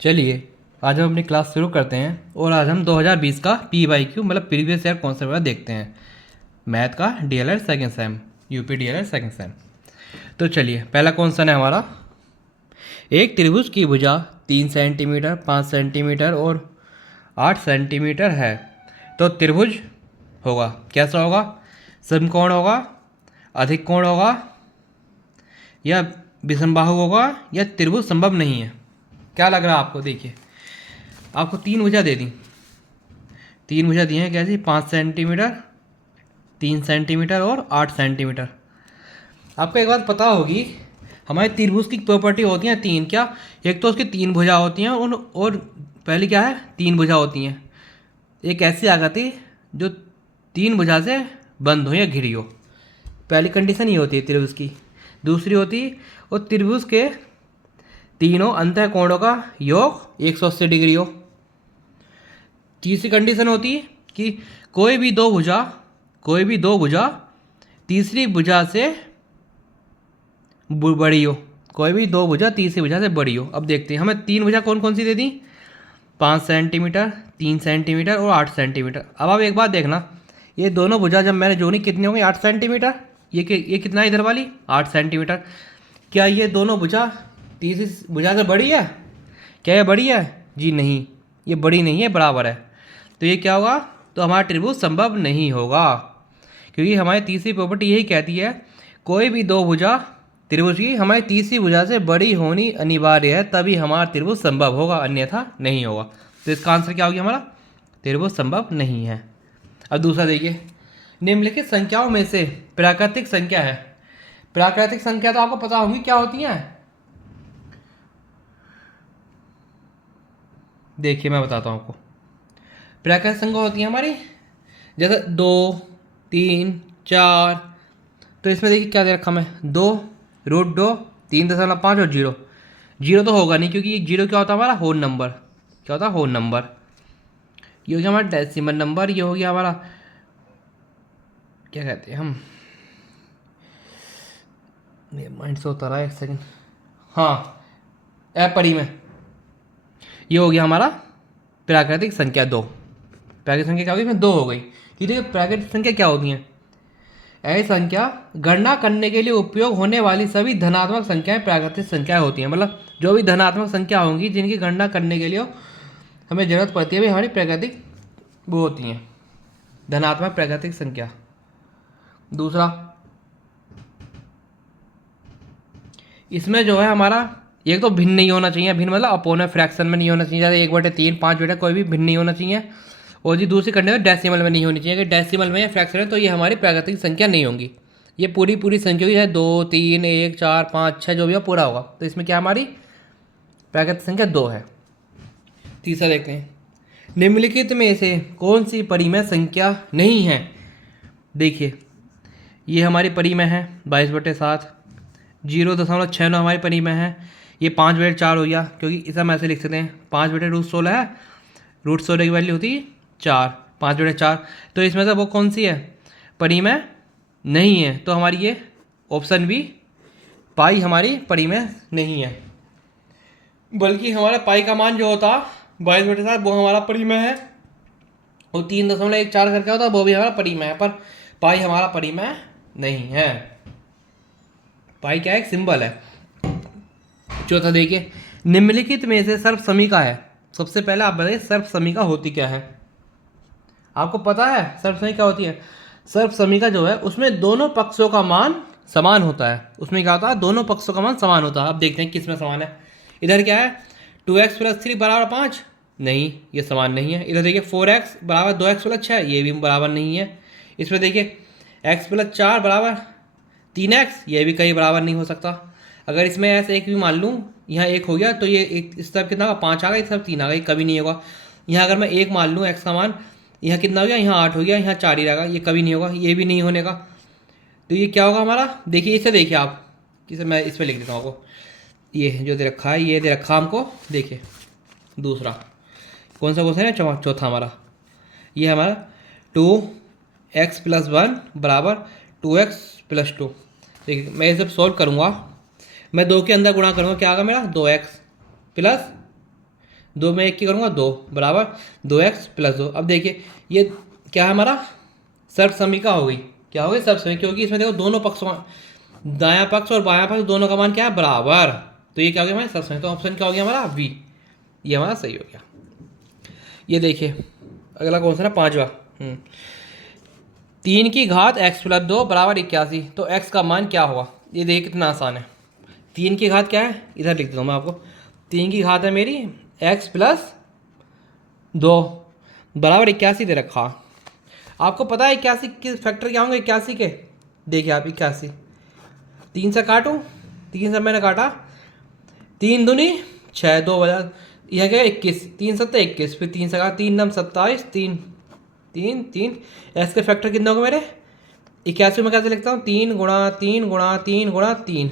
चलिए आज हम अपनी क्लास शुरू करते हैं और आज हम 2020 का PYQ मतलब प्रीवियस ईयर कॉन्सेप्ट वाला देखते हैं। मैथ का DLR second same, UP DLR second same. तो चलिए पहला क्वेश्चन है हमारा, एक त्रिभुज की भुजा 3 सेंटीमीटर, 5 सेंटीमीटर और 8 सेंटीमीटर है तो त्रिभुज होगा कैसा होगा? समकोण होगा, अधिक कोण होगा या विषमबाहु होगा या त्रिभुज संभव नहीं है? क्या लग रहा है आपको? देखिए आपको तीन भुजा दे दी, तीन भुजा दी हैं कैसी? 5 सेंटीमीटर, 3 सेंटीमीटर और 8 सेंटीमीटर। आपको एक बात पता होगी, हमारे त्रिभुज की प्रॉपर्टी होती हैं तीन। क्या? एक तो उसकी तीन भुजा होती हैं और पहली क्या है? तीन भुजा होती हैं। एक ऐसी आकृति जो तीन भुजा से बंद हो या घिरी हो, पहली कंडीशन ये होती है त्रिभुज की। दूसरी होती और त्रिभुज के तीनों अंतः कोणों का योग 180 डिग्री हो। तीसरी कंडीशन होती है कि कोई भी दो भुजा तीसरी भुजा से बड़ी हो, कोई भी दो भुजा तीसरी भुजा से बड़ी हो। अब देखते हैं हमें तीन भुजा कौन कौन सी दे दी? 5 सेंटीमीटर, 3 सेंटीमीटर और 8 सेंटीमीटर। अब आप एक बात देखना, ये दोनों भुजा जब मैंने जोड़ी कितनी होंगी? 8 सेंटीमीटर। ये कितना इधर वाली? 8 सेंटीमीटर। क्या ये दोनों भुजा तीसरी भुजा से बड़ी है? क्या ये बड़ी है? जी नहीं, ये बड़ी नहीं है, बराबर है। तो ये क्या होगा? तो हमारा त्रिभुज संभव नहीं होगा, क्योंकि हमारी तीसरी प्रॉपर्टी यही कहती है कोई भी दो भुजा त्रिभुज की हमारी तीसरी भुजा से बड़ी होनी अनिवार्य है, तभी हमारा त्रिभुज संभव होगा, अन्यथा नहीं होगा। तो इसका आंसर क्या होगी हमारा? त्रिभुज संभव नहीं है। अब दूसरा देखिए, निम्नलिखित संख्याओं में से प्राकृतिक संख्या है। प्राकृतिक संख्या तो आपको पता होगी क्या होती है। देखिए मैं बताता हूँ आपको। प्राकृतिक संख्या होती है हमारी जैसे 2, 3, 4। तो इसमें देखिए क्या दे रखा मैं? 2, √2, 3.5 और 0। जीरो तो होगा नहीं, क्योंकि जीरो क्या होता है हमारा? Whole number. क्या होता है? Whole number. ये हो गया हमारा डेसिमल नंबर। ये हो गया हमारा, क्या कहते हैं हम, माइंड से होता रहा है, एक सेकेंड। हाँ, अपरिमेय। ये हो गया हमारा प्राकृतिक संख्या 2। प्राकृतिक संख्या क्या होगी? इसमें 2 हो गई। कि देखिए प्राकृतिक संख्या क्या होती हैं? ऐसी संख्या गणना करने के लिए उपयोग होने वाली सभी धनात्मक संख्याएं प्राकृतिक संख्याएं होती हैं। मतलब जो भी धनात्मक संख्या होंगी जिनकी गणना करने के लिए हमें जरूरत पड़ती है, वे हमारी प्राकृतिक वो होती हैं, धनात्मक प्राकृतिक संख्या। दूसरा, इसमें जो है हमारा एक तो भिन्न नहीं होना चाहिए। भिन्न मतलब अपोन फ्रैक्शन में नहीं होना चाहिए, जैसे 1/3, 5 कोई भी भिन्न नहीं होना चाहिए। और जी दूसरी कंडीशन डेसिमल में नहीं होनी चाहिए। अगर डेसिमल में या फ्रैक्शन है तो ये हमारी प्राकृतिक संख्या नहीं होंगी। ये पूरी संख्या होगी, चाहे 2, 3, 1, 4, 5, 6 जो भी हो पूरा होगा। तो इसमें क्या हमारी प्राकृतिक संख्या 2 है। तीसरा देखते हैं, निम्नलिखित में से कौन सी परिमेय संख्या नहीं है? देखिए ये हमारी परिमेय है 22/7। 0.69 हमारी परिमेय है। ये 5/4 हो गया, क्योंकि इसे हम ऐसे लिख सकते हैं 5/√16 है। √16 की वैल्यू होती है 4, 5/4। तो इसमें से वो कौन सी है? परिमेय नहीं है। तो हमारी ये ऑप्शन बी, पाई हमारी परिमेय नहीं है। बल्कि हमारा पाई का मान जो होता 22/7 वो हमारा परिमेय है, और 3.14 करके होता वो भी हमारा परिमेय है, पर पाई हमारा परिमेय नहीं है। पाई क्या है? एक सिंबल है। चौथा देखिए, निम्नलिखित में से सर्वसमीका है। सबसे पहले आप बताइए सर्वसमीका होती क्या है? आपको पता है सर्वसमीका होती है? सर्वसमीका जो है उसमें दोनों पक्षों का मान समान होता है। उसमें क्या होता है? दोनों पक्षों का मान समान होता है। अब देखते हैं किस में समान है। इधर क्या है? 2x + 3 = 5। नहीं, ये समान नहीं है। इधर देखिए 4x = 2x + 6, ये भी बराबर नहीं है। इसमें देखिए x + 4 = 3x, ये भी कहीं बराबर नहीं हो सकता। अगर इसमें ऐसे एक भी मान लूँ, यहाँ 1 हो गया तो ये एक इस तरफ कितना 5 आ गया, इस तरफ 3 आ गई, कभी नहीं होगा। यहाँ अगर मैं 1 मान लूँ x का मान, यहाँ कितना हो गया? यहाँ 8 हो गया, यहाँ 4 ही रहेगा, ये कभी नहीं होगा, ये भी नहीं होने का। तो ये क्या होगा हमारा? देखिए इसे देखिए आप, इसे मैं इस पर लिख देता हूँ आपको। ये जो दे रखा है, ये दे रखा हमको। देखिए दूसरा कौन सा क्वेश्चन है? चौथा हमारा ये हमारा 2x + 1 = 2x + 2। देखिए मैं इसे सॉल्व करूँगा, मैं 2 के अंदर गुणा करूँगा, क्या आएगा मेरा? 2x + 2 में 1 की करूँगा 2 बराबर 2x प्लस 2। अब देखिए ये क्या है हमारा सर्वसमीका हो गई। क्या हो गई सर्वसमीका, क्योंकि इसमें देखो दोनों पक्षों दायां पक्ष और बायां पक्ष दोनों का मान क्या है बराबर, तो ये क्या हो गया हमारा सर्वसमीका। तो ऑप्शन क्या हो गया हमारा बी, ये हमारा सही हो गया। ये देखिए अगला कौन सा है 5वां। 3 की घात x प्लस 2 बराबर 81, तो x का मान क्या होगा। ये देखिए कितना आसान है। 3 की घात क्या है, इधर लिख देता हूँ मैं आपको। 3 की घात है मेरी x प्लस 2 बराबर 81 दे रखा। आपको पता है 81 के फैक्टर क्या होंगे 81 के, देखिए आप 81 3 से काटो, 3 से मैंने काटा, 3 दूनी 6, 2 बजा, यह क्या 21, 3 सत्ते 21, फिर 3 से काटा 3 नम 27, 3 3 3, एस के फैक्टर कितने होंगे मेरे 81 में कैसे लिखता हूँ 3 गुणा 3 गुणा 3 गुणा 3।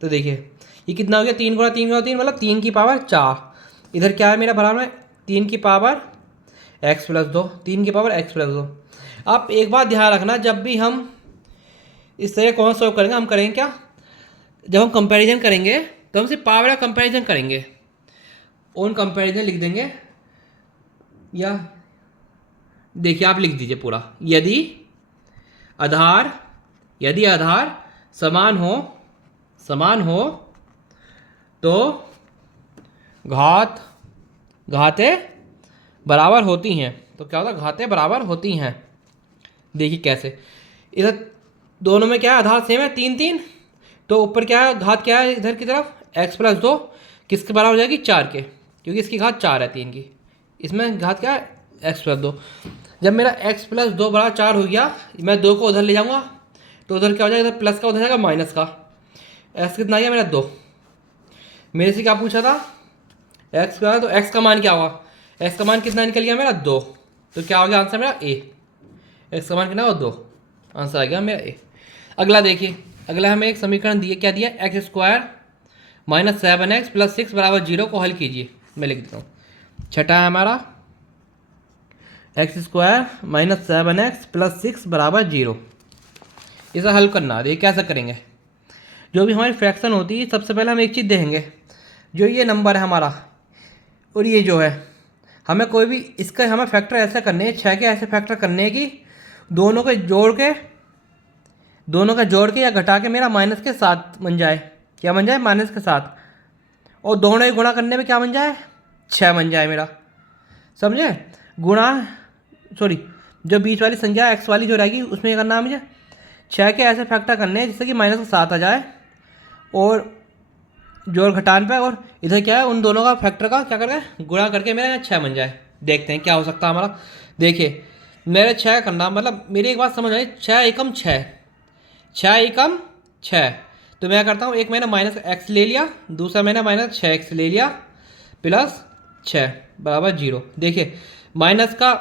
तो देखिए ये कितना हो गया 3 गुणा 3 गुणा 3 मतलब 3 की पावर 4। इधर क्या है मेरा बराबर में 3 की पावर x प्लस 2, 3 की पावर x प्लस 2। आप एक बात ध्यान रखना, जब भी हम इस तरह कौन सॉल्व करेंगे, हम करेंगे क्या, जब हम कंपैरिजन करेंगे तो हम सिर्फ पावर का कंपैरिजन करेंगे, ओन कंपैरिजन लिख देंगे, या देखिए आप लिख दीजिए पूरा, यदि आधार समान हो तो घातें बराबर होती हैं। तो क्या होता है घातें बराबर होती हैं। देखिए कैसे, इधर दोनों में क्या है आधार सेम है 3 3, तो ऊपर क्या है घात क्या है इधर की तरफ x प्लस 2 किसके बराबर हो जाएगी 4 के, क्योंकि इसकी घात 4 है 3 की, इसमें घात क्या है x प्लस 2। जब मेरा x प्लस 2 बराबर 4 हो गया, मैं 2 को उधर ले जाऊंगा तो उधर क्या हो जाएगा, इधर प्लस का उधर जाएगा माइनस का, x कितना आ गया मेरा 2। मेरे से क्या पूछा था x का, तो x का मान क्या होगा, x का मान कितना निकल गया मेरा 2, तो क्या हो गया आंसर मेरा a, x का मान कितना होगा 2, आंसर आ गया मेरा a। अगला देखिए, अगला हमें एक समीकरण दिए, क्या दिया x square minus 7x plus 6 बराबर 0 को हल कीजिए। मैं लिख देता हूँ, छठा है हमारा x square minus 7x plus 6 बराबर 0, इसे हल करना। देखिए कैसे करेंगे, जो भी हमारी फ्रैक्शन होती है सबसे पहले हम एक चीज़ देखेंगे, जो ये नंबर है हमारा और ये जो है, हमें कोई भी इसका हमें फैक्टर ऐसे करने हैं, 6 के ऐसे फैक्टर करने हैं कि दोनों का जोड़ के या घटा के मेरा माइनस के 7 बन जाए। क्या बन जाए माइनस के 7, और दोनों ही गुणा करने में क्या बन जाए 6 बन जाए मेरा, समझे। जो बीच वाली संख्या x वाली जो रहेगी उसमें क्या करना है मुझे 6 के ऐसे फैक्टर करने हैं जिससे कि माइनस का 7 आ जाए, और जोड़ घटान पे, और इधर क्या है उन दोनों का फैक्टर का क्या करके गुणा करके मेरा यहाँ 6 बन जाए। देखते हैं क्या हो सकता है हमारा। देखिए मेरे 6 करना, मतलब मेरी एक बात समझ आई, 6 एकम 6, 6 एकम 6, तो मैं करता हूँ एक मैंने माइनस x ले लिया, दूसरा मैंने माइनस 6x ले लिया, प्लस 6 बराबर 0। देखिए माइनस का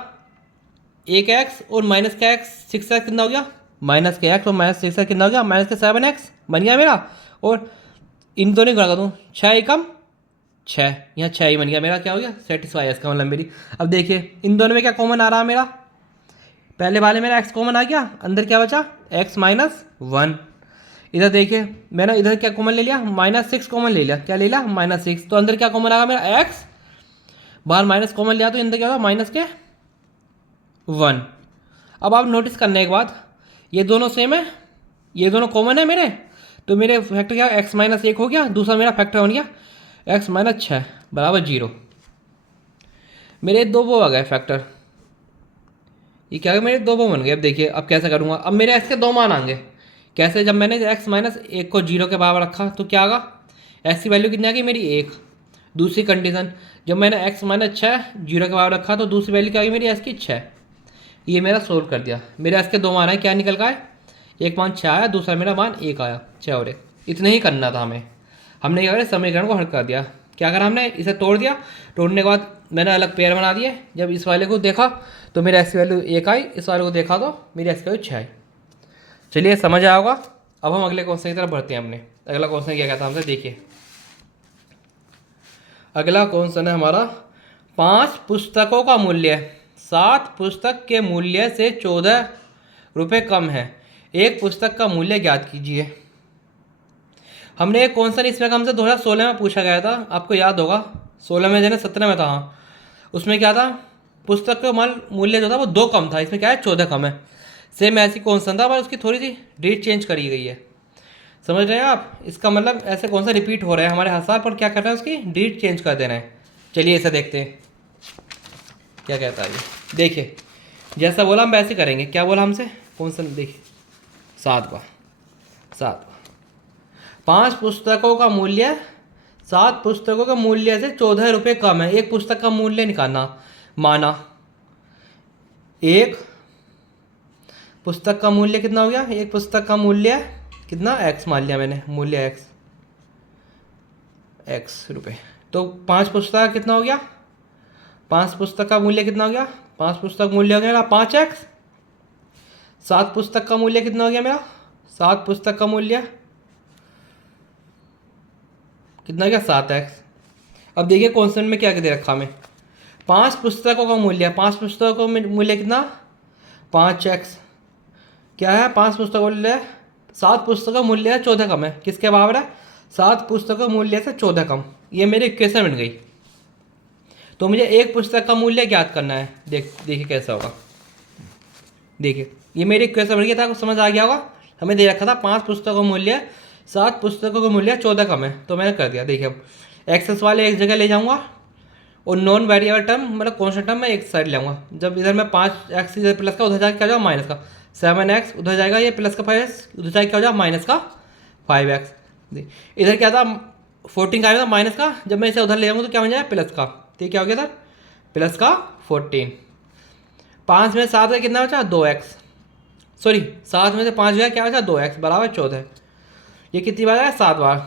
1x और माइनस का x 6x कितना हो गया, माइनस के x और माइनस 6x कितना हो गया माइनस के 7x बन गया मेरा, और इन दोनों गुणा कर दूँ 6 एकम 6, यहाँ 6 ही बन गया मेरा, क्या हो गया सेटिस्फाई इसका मतलब मेरी। अब देखिए इन दोनों में क्या कॉमन आ रहा है मेरा, पहले वाले मेरा x कॉमन आ गया, अंदर क्या बचा x माइनस 1। इधर देखिए मैंने इधर क्या कॉमन ले लिया माइनस 6 कॉमन ले लिया, क्या ले लिया माइनस 6, तो अंदर क्या कॉमन आ गया मेरा x, बाहर माइनस कॉमन लिया तो अंदर क्या होगा माइनस के 1। अब आप नोटिस करने के बाद ये दोनों सेम है, ये दोनों कॉमन है मेरे, तो मेरे फैक्टर क्या x माइनस 1 हो गया, दूसरा मेरा फैक्टर बन गया x माइनस 6 बराबर 0। मेरे दो वो आ गए फैक्टर, ये क्या मेरे दो वो बन गए। अब देखिए अब कैसे करूँगा, अब मेरे x के दो मान आएंगे कैसे, जब मैंने x माइनस 1 को 0 के बराबर रखा तो क्या आगा x की वैल्यू कितनी आ गई मेरी 1। दूसरी कंडीशन, जब मैंने x माइनस 6 0 के बराबर रखा तो दूसरी वैल्यू क्या आ गई मेरी x की 6। ये मेरा सोल्व कर दिया, मेरे x के दो मान आए, क्या निकल का है एक मान 6 आया, दूसरा मेरा मान 1 आया, 6 और 1, इतना ही करना था हमें। हमने क्या करा समीकरण को हल कर दिया, क्या करा हमने इसे तोड़ दिया, तोड़ने के बाद मैंने अलग पेयर बना दिए, जब इस वाले को देखा तो मेरे x की वैल्यू 1 आई, इस वाले को देखा तो मेरी x की वैल्यू 6 आई। चलिए समझ आया होगा। अब हम अगले क्वेश्चन की तरफ बढ़ते हैं। हमने अगला क्वेश्चन क्या कहता है हमसे, देखिए अगला क्वेश्चन है हमारा 5 पुस्तकों का मूल्य 7 पुस्तक के मूल्य से 14 रुपये कम है, एक पुस्तक का मूल्य ज्ञात कीजिए। हमने एक क्वेश्चन इसमें हमसे 2016 में पूछा गया था, आपको याद होगा 16 में देना 17 में था, हाँ। उसमें क्या था, पुस्तक का मूल्य जो था वो 2 कम था, इसमें क्या है 14 कम है। सेम ऐसी कॉन्स्टेंट था पर उसकी थोड़ी सी डेट चेंज करी गई है। समझ रहे हैं आप? इसका मतलब ऐसे कौन सा रिपीट हो रहा है हमारे हर साल, पर क्या कर रहे हैं उसकी डेट चेंज कर दे रहे हैं। चलिए इसे देखते हैं क्या कहता है ये। देखिए जैसा बोला हम वैसे करेंगे। क्या बोला हमसे, कौन सा, देखिए 7वां 5 पुस्तकों का मूल्य 7 पुस्तकों के मूल्य से 14 रुपये कम है। एक पुस्तक का मूल्य निकालना। माना एक पुस्तक का मूल्य कितना हो गया, एक पुस्तक का मूल्य कितना, x मान लिया मैंने, मूल्य x रुपये। तो 5 पुस्तक का कितना हो गया, 5 पुस्तक का मूल्य कितना हो गया, 5 पुस्तक मूल्य हो गया मेरा 5x। 7 पुस्तक का मूल्य कितना हो गया मेरा, 7 पुस्तक का मूल्य कितना हो गया 7x। अब देखिए कॉन्स्टेंट में क्या दे रखा हमें, 5 पुस्तकों का मूल्य, 5 पुस्तकों का मूल्य कितना 5x। क्या है 5 पुस्तकों का मूल्य, 7 पुस्तकों का मूल्य है 14 कम है, किसके बराबर है 7 पुस्तकों मूल्य से 14 कम। ये मेरी इक्वेशन बन गई। तो मुझे एक पुस्तक का मूल्य ज्ञात करना है। देखिए कैसा होगा। देखिए ये मेरी इक्वेशन बन गई था, आपको समझ आ गया होगा। हमें दे रखा था 5 पुस्तकों का मूल्य 7 पुस्तकों का मूल्य 14 कम है, तो मैंने कर दिया। देखिए अब एक्सेस वाले एक जगह ले जाऊंगा और नॉन वेरिएबल टर्म मतलब कॉन्स्टेंट टर्म मैं एक साइड लाऊंगा। जब इधर मैं 5x इधर प्लस का, उधर जाकर क्या हो जाएगा माइनस का 7x, उधर जाएगा ये प्लस का 5x, उधर जाकर क्या हो जाएगा माइनस का 5x। इधर क्या था 14 का आया था माइनस का, जब मैं इसे उधर ले जाऊंगा तो क्या हो जाएगा प्लस का, तो क्या हो गया था प्लस का 14। 5 में 7 का कितना बचा 2x, सॉरी 7 में से 5 गया क्या बचा 2x बराबर 14। ये कितनी बार है 7 बार,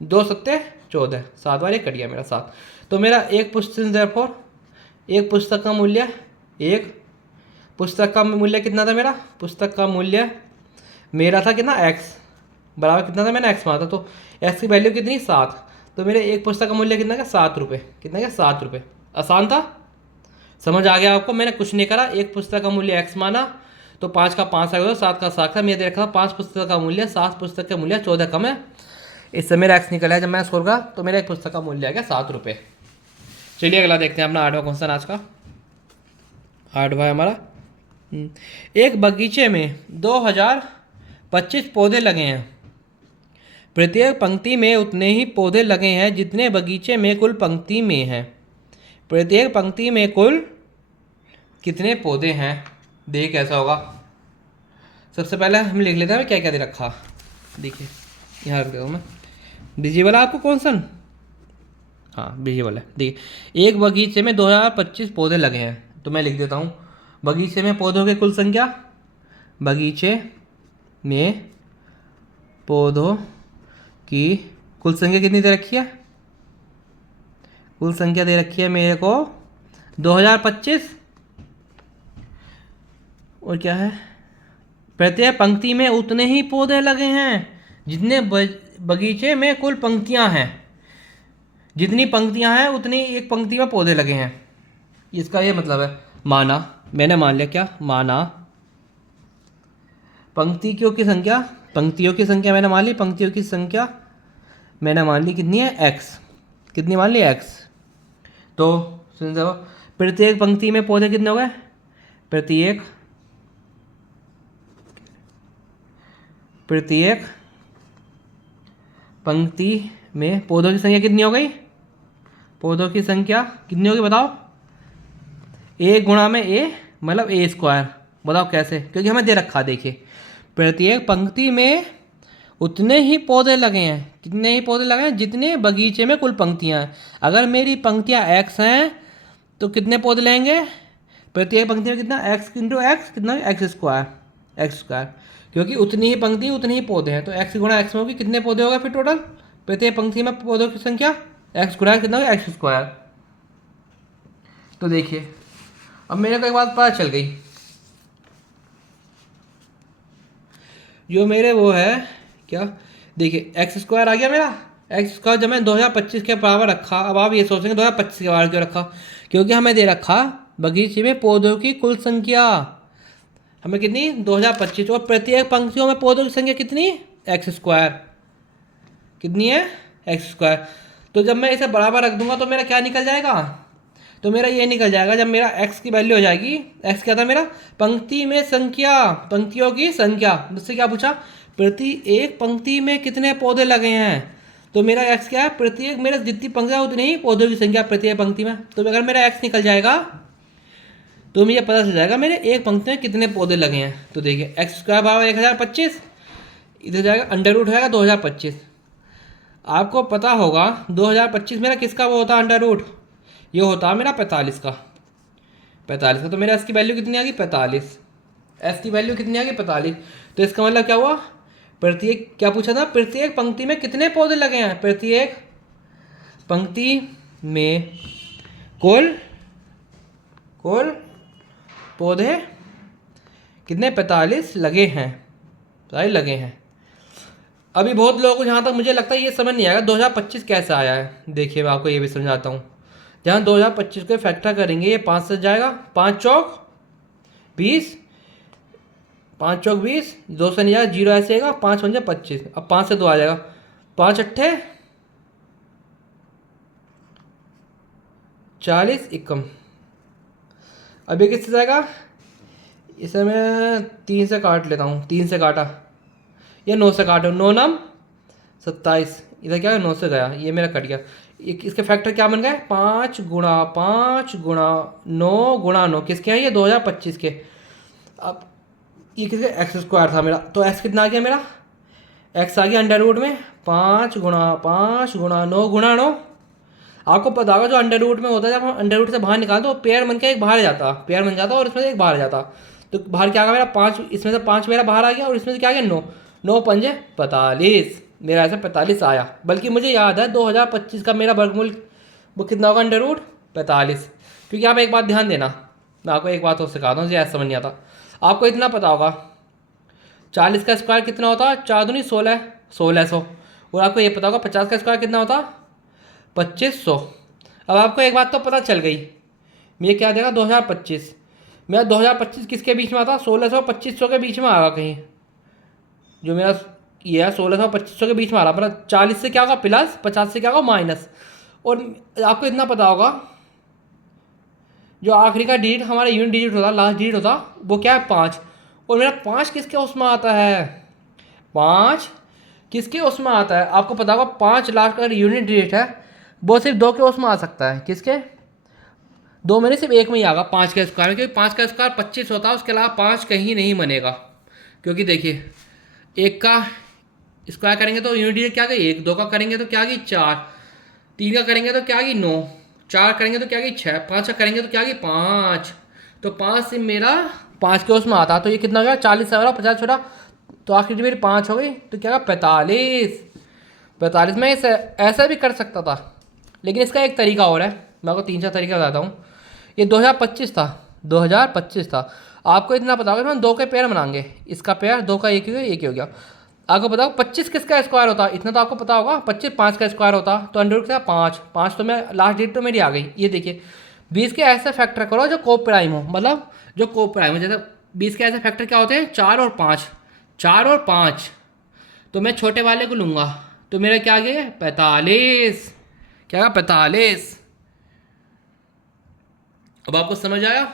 2 सत्ते 14, 7 बार ये कट गया मेरा 7। तो मेरा एक पुस्तक देयरफॉर एक पुस्तक का मूल्य, एक पुस्तक का मूल्य कितना था मेरा, पुस्तक का मूल्य मेरा था कितना x बराबर कितना था मैंने x माना था, तो x की वैल्यू कितनी 7। तो मेरे एक पुस्तक का मूल्य कितना का 7 रुपये, कितना क्या 7 रुपये। आसान था, समझ आ गया आपको। मैंने कुछ नहीं करा, एक पुस्तक का मूल्य x माना तो 5 का 5 आ गया, 7 का 7 था। मैंने देखा 5 पुस्तक का मूल्य 7 पुस्तक का मूल्य 14 कम है, इससे मेरा x निकला है। जब मैं स्कोर करा तो मेरा एक पुस्तक का मूल्य आ गया 7 रुपये। चलिए अगला देखते हैं अपना 8वां क्वेश्चन आज का। 8वां है हमारा, एक बगीचे में 2025 पौधे लगे हैं। प्रत्येक पंक्ति में उतने ही पौधे लगे हैं जितने बगीचे में कुल पंक्ति में हैं। प्रत्येक पंक्ति में कुल कितने पौधे हैं, देख कैसा होगा। सबसे पहले हम लिख लेते हैं क्या क्या दे रखा। देखिए यहाँ रख देता हूँ मैं, विजिबल है आपको क्वेश्चन, हाँ विजिबल है। देखिए एक बगीचे में 2025 पौधे लगे हैं, तो मैं लिख देता हूँ बगीचे में पौधों की कुल संख्या, बगीचे में पौधों की कुल संख्या कितनी दे रखी है, कुल संख्या दे रखी है मेरे को 2025। और क्या है, प्रत्येक पंक्ति में उतने ही पौधे लगे हैं जितने बगीचे में कुल पंक्तियां हैं। जितनी पंक्तियां हैं उतनी एक पंक्ति में पौधे लगे हैं, इसका ये मतलब है। माना, मैंने मान लिया क्या, माना पंक्तियों की संख्या, पंक्तियों की संख्या मैंने मान ली, पंक्तियों की संख्या मैंने मान ली कितनी है x, कितनी मान ली x। तो सुन जाओ प्रत्येक पंक्ति में पौधे कितने हो गए, प्रत्येक पंक्ति में पौधों की संख्या कितनी हो गई, पौधों की संख्या कितनी होगी बताओ, a गुणा में a मतलब a स्क्वायर। बताओ कैसे, क्योंकि हमें दे रखा, देखिए प्रत्येक पंक्ति में उतने ही पौधे लगे हैं, कितने ही पौधे लगे हैं जितने बगीचे में कुल पंक्तियां हैं। अगर मेरी पंक्तियां x हैं तो कितने पौधे लेंगे, प्रत्येक पंक्ति में कितना x इंटू एक्स कितना एक्स स्क्वायर, क्योंकि उतनी ही पंक्ति उतने ही पौधे हैं, तो x गुणा एक्स में होगी कितने पौधे होगा फिर टोटल, प्रत्येक पंक्ति में पौधों की संख्या x गुणा कितना होगा एक्स स्क्वायर। तो देखिए अब मेरे को एक बात पता चल गई, जो मेरे वो है क्या, देखिए एक्स स्क्वायर आ गया मेरा, एक्स स्क्वायर जब मैं 2025 के बराबर रखा। अब आप ये सोचेंगे 2025 के बराबर क्यों रखा, क्योंकि हमें दे रखा बगीचे में पौधों की कुल संख्या हमें कितनी 2025, और प्रत्येक पंक्तियों में पौधों की संख्या कितनी एक्स स्क्वायर, कितनी है एक्स स्क्वायर। तो जब मैं इसे बराबर रख दूंगा तो मेरा क्या निकल जाएगा, तो मेरा ये निकल जाएगा जब मेरा x की वैल्यू हो जाएगी, x क्या था मेरा, पंक्ति में संख्या, पंक्तियों की संख्या। मुझसे क्या पूछा, प्रति एक पंक्ति में कितने पौधे लगे हैं, तो मेरा x क्या है, प्रत्येक मेरे जितनी पंक्तियाँ उतनी ही पौधों की संख्या प्रत्येक पंक्ति में। तो अगर मेरा x निकल जाएगा तो मुझे पता चल जाएगा मेरे एक पंक्ति में कितने पौधे लगे हैं। तो देखिए एक्स स्क्वायर बराबर 1025, इधर जाएगा अंडर रूट हो जाएगा 2025। आपको पता होगा 2025 मेरा किसका वो होता है अंडर रूट, ये होता है मेरा 45 का, 45 का। तो मेरा एस की वैल्यू कितनी आ गई 45, एस की वैल्यू कितनी आ गई 45। तो इसका मतलब क्या हुआ, प्रत्येक क्या पूछा था, प्रत्येक पंक्ति में कितने पौधे लगे हैं, प्रत्येक पंक्ति में कुल पौधे कितने 45 लगे हैं, 45 लगे हैं। अभी बहुत लोगों को जहाँ तक मुझे लगता है ये समझ नहीं आएगा 2025 कैसे आया है। देखिए मैं आपको ये भी समझाता हूँ। जहाँ 2025 को फैक्टर करेंगे ये 5 से जाएगा, 5 चौक 20, 5 चौक 20, 2 से नहीं जाएगा, 0 ऐसे आएगा, 5 5 25। अब 5 से 2 आ जाएगा, 5 अट्ठे 40 इक्कम। अब ये किससे जाएगा, इसे मैं 3 से काट लेता हूँ, 3 से काटा, ये 9 से काटो, 9 नम 27, इधर क्या है 9 से गया, ये मेरा कट गया। इसके फैक्टर क्या बन गए, 5 गुणा 5 गुणा 9 गुणा 9, किसके हैं ये 2025 के। अब ये किसके, एक्स स्क्वायर था मेरा, तो एक्स कितना आ गया मेरा, एक्स आ गया अंडर रूट में 5 गुणा 5 गुणा 9 गुणा 9। आपको पता होगा जो अंडर रूट में होता है, जब हम अंडर रूट से बाहर निकालते तो पेयर बन के एक बाहर जाता, पेयर बन जाता और इसमें से एक बाहर जाता। तो बाहर क्या आ गया मेरा 5, इसमें से 5 मेरा बाहर आ गया और इसमें से क्या आ गया 9, 9 पंजे 45, मेरा ऐसा 45 आया। बल्कि मुझे याद है 2025 का मेरा वर्गमूल वो कितना होगा अंडर रूट 45। क्योंकि आप एक बात ध्यान देना, मैं आपको एक बात और सिखाता हूँ जो ऐसा समझ नहीं आता। आपको इतना पता होगा 40 का स्क्वायर कितना होता, 4 दूनी 16, 1600। और आपको ये पता होगा 50 का स्क्वायर कितना होता 2500। अब आपको एक बात तो पता चल गई, मैं क्या देगा 2025, मेरा 2025 किसके बीच में आता, 1600 2500 के बीच में आ रहा कहीं, जो मेरा ये है 1600 2500 के बीच में आ रहा, मतलब 40 से क्या होगा प्लस, 50 से क्या होगा माइनस। और आपको इतना पता होगा जो आखिरी का डिजिट हमारा यूनिट डिजिट होता, लास्ट डिजिट होता, वो क्या है 5। और मेरा 5 किसके उसमें आता है, 5 किसके उसमें आता है, आपको पता होगा 5 लास्ट का यूनिट डिजिट है वो सिर्फ 2 के उसमें आ सकता है, किसके 2 में सिर्फ एक में ही आएगा 5 का स्क्वायर, क्योंकि 5 का स्क्वायर 25 होता है, उसके अलावा 5 कहीं नहीं बनेगा। क्योंकि देखिए एक का स्क्वायर करेंगे तो यूनिट डिजिट क्या गई 1, 2 का करेंगे तो क्या गई 4, 3 का करेंगे तो क्या गई 9, 4 करेंगे तो क्या गई 6, 5 का करेंगे तो क्या गई 5। तो 5 से मेरा 5 के उसमें आता, तो ये कितना हो गया 40 से बड़ा 50 छोटा, तो आखिर मेरी 5 हो गई, तो क्या 45। 45 में इसे ऐसा भी कर सकता था, लेकिन इसका एक तरीका और है, मैं आपको 3-4 तरीका बताता हूँ। ये 2025 था, 2025 था। आपको इतना पता होगा हम 2 के पेयर बनाएंगे, इसका पेयर 2 का एक ही हो गया, एक ही हो गया। आपको पता होगा 25 किसका स्क्वायर होता, इतना तो आपको पता होगा 25 5 का स्क्वायर होता, तो अंडर रूट क्या 5, 5 तो मैं लास्ट डेट तो मेरी आ गई। ये देखिए 20 के ऐसे फैक्टर करो जो को प्राइम हो, मतलब जो को प्राइम हो, जैसे 20 के ऐसे फैक्टर क्या होते हैं 4 और 5, 4 और 5, तो मैं छोटे वाले को लूँगा, तो मेरा क्या आ गया 45, क्या 45। अब आपको समझ आया,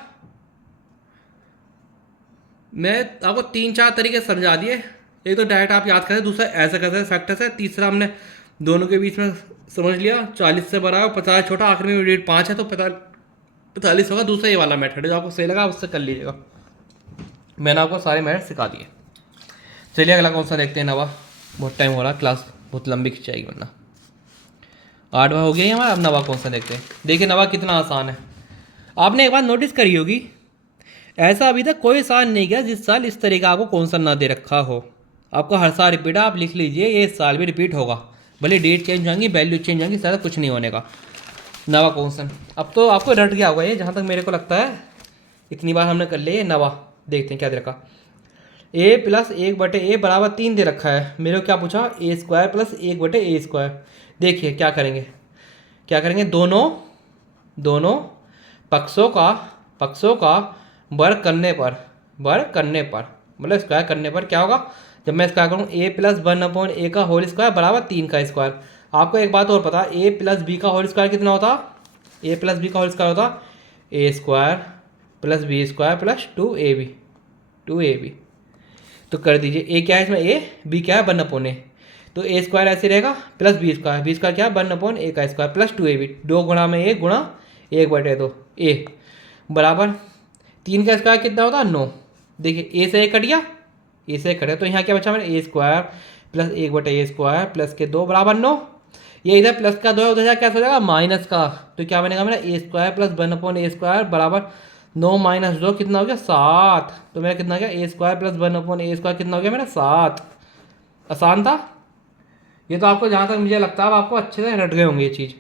मैं आपको 3-4 तरीके समझा दिए। एक तो डायरेक्ट आप याद करें, दूसरा ऐसा करते हैं फैक्टर से, तीसरा हमने दोनों के बीच में समझ लिया 40 से बड़ा और 50 छोटा, आखिर में रेट 5 है तो 45 होगा। दूसरा ये वाला मेथड है जो आपको सही लगा उससे कर लीजिएगा, मैंने आपको सारे मेथड सिखा दिए। चलिए अगला कौन सा देखते हैं, नवा। बहुत टाइम हो रहा, क्लास बहुत लंबी खिंचाएगी वरना। 8वां हो गया ही हमारा, अब नवा कौन सा देखते हैं। देखिए नवा कितना आसान है। आपने एक बात नोटिस करी होगी, ऐसा अभी तक कोई साल नहीं गया जिस साल इस तरह का आपको कौन सा ना दे रखा हो। आपको हर साल रिपीट, आप लिख लीजिए ये इस साल भी रिपीट होगा, भले डेट चेंज होंगी, वैल्यू चेंज होंगी, सारा कुछ नहीं होने का। नवा क्वेश्चन अब तो आपको रट गया होगा ये, जहाँ तक मेरे को लगता है इतनी बार हमने कर लिया। नवा देखते हैं क्या दे रखा, a + 1/a बराबर 3 दे रखा है। मेरे को क्या पूछा, a² + 1/a²। देखिए क्या करेंगे, क्या करेंगे, दोनों पक्षों का वर्ग करने पर मतलब स्क्वायर करने पर क्या होगा, जब मैं स्क्वायर करूँ a + 1/a का होल स्क्वायर बराबर 3 का स्क्वायर। आपको एक बात और पता, ए प्लस बी का होल स्क्वायर कितना होता, ए प्लस बी का होल स्क्वायर होता A square plus B square plus 2ab, 2ab। तो कर दीजिए, ए क्या है इसमें, ए, बी क्या है 1/a, तो ए स्क्वायर ऐसे रहेगा प्लस बी स्क्वायर क्या है 1/a का स्क्वायर प्लस 2ab, 2 गुणा में 1 गुणा 1/2 ए बराबर 3 का स्क्वायर कितना होता है 9। देखिए ए से 1 कट गया, ए से 1 कट गया, तो यहाँ क्या बचा मेरा A square plus 1/a square plus के 2 बराबर 9। ये इधर प्लस का 2 है, उधर जा कैसे हो जाएगा माइनस का, तो क्या बनेगा मेरा A square plus 1/a square बराबर 9 माइनस 2 कितना हो गया 7। तो मेरा कितना हो गया ए स्क्वायर प्लस 1/a स्क्वायर कितना हो गया मेरा 7। आसान था ये तो, आपको जहाँ तक मुझे लगता है आपको अच्छे से रट गए होंगे ये चीज़।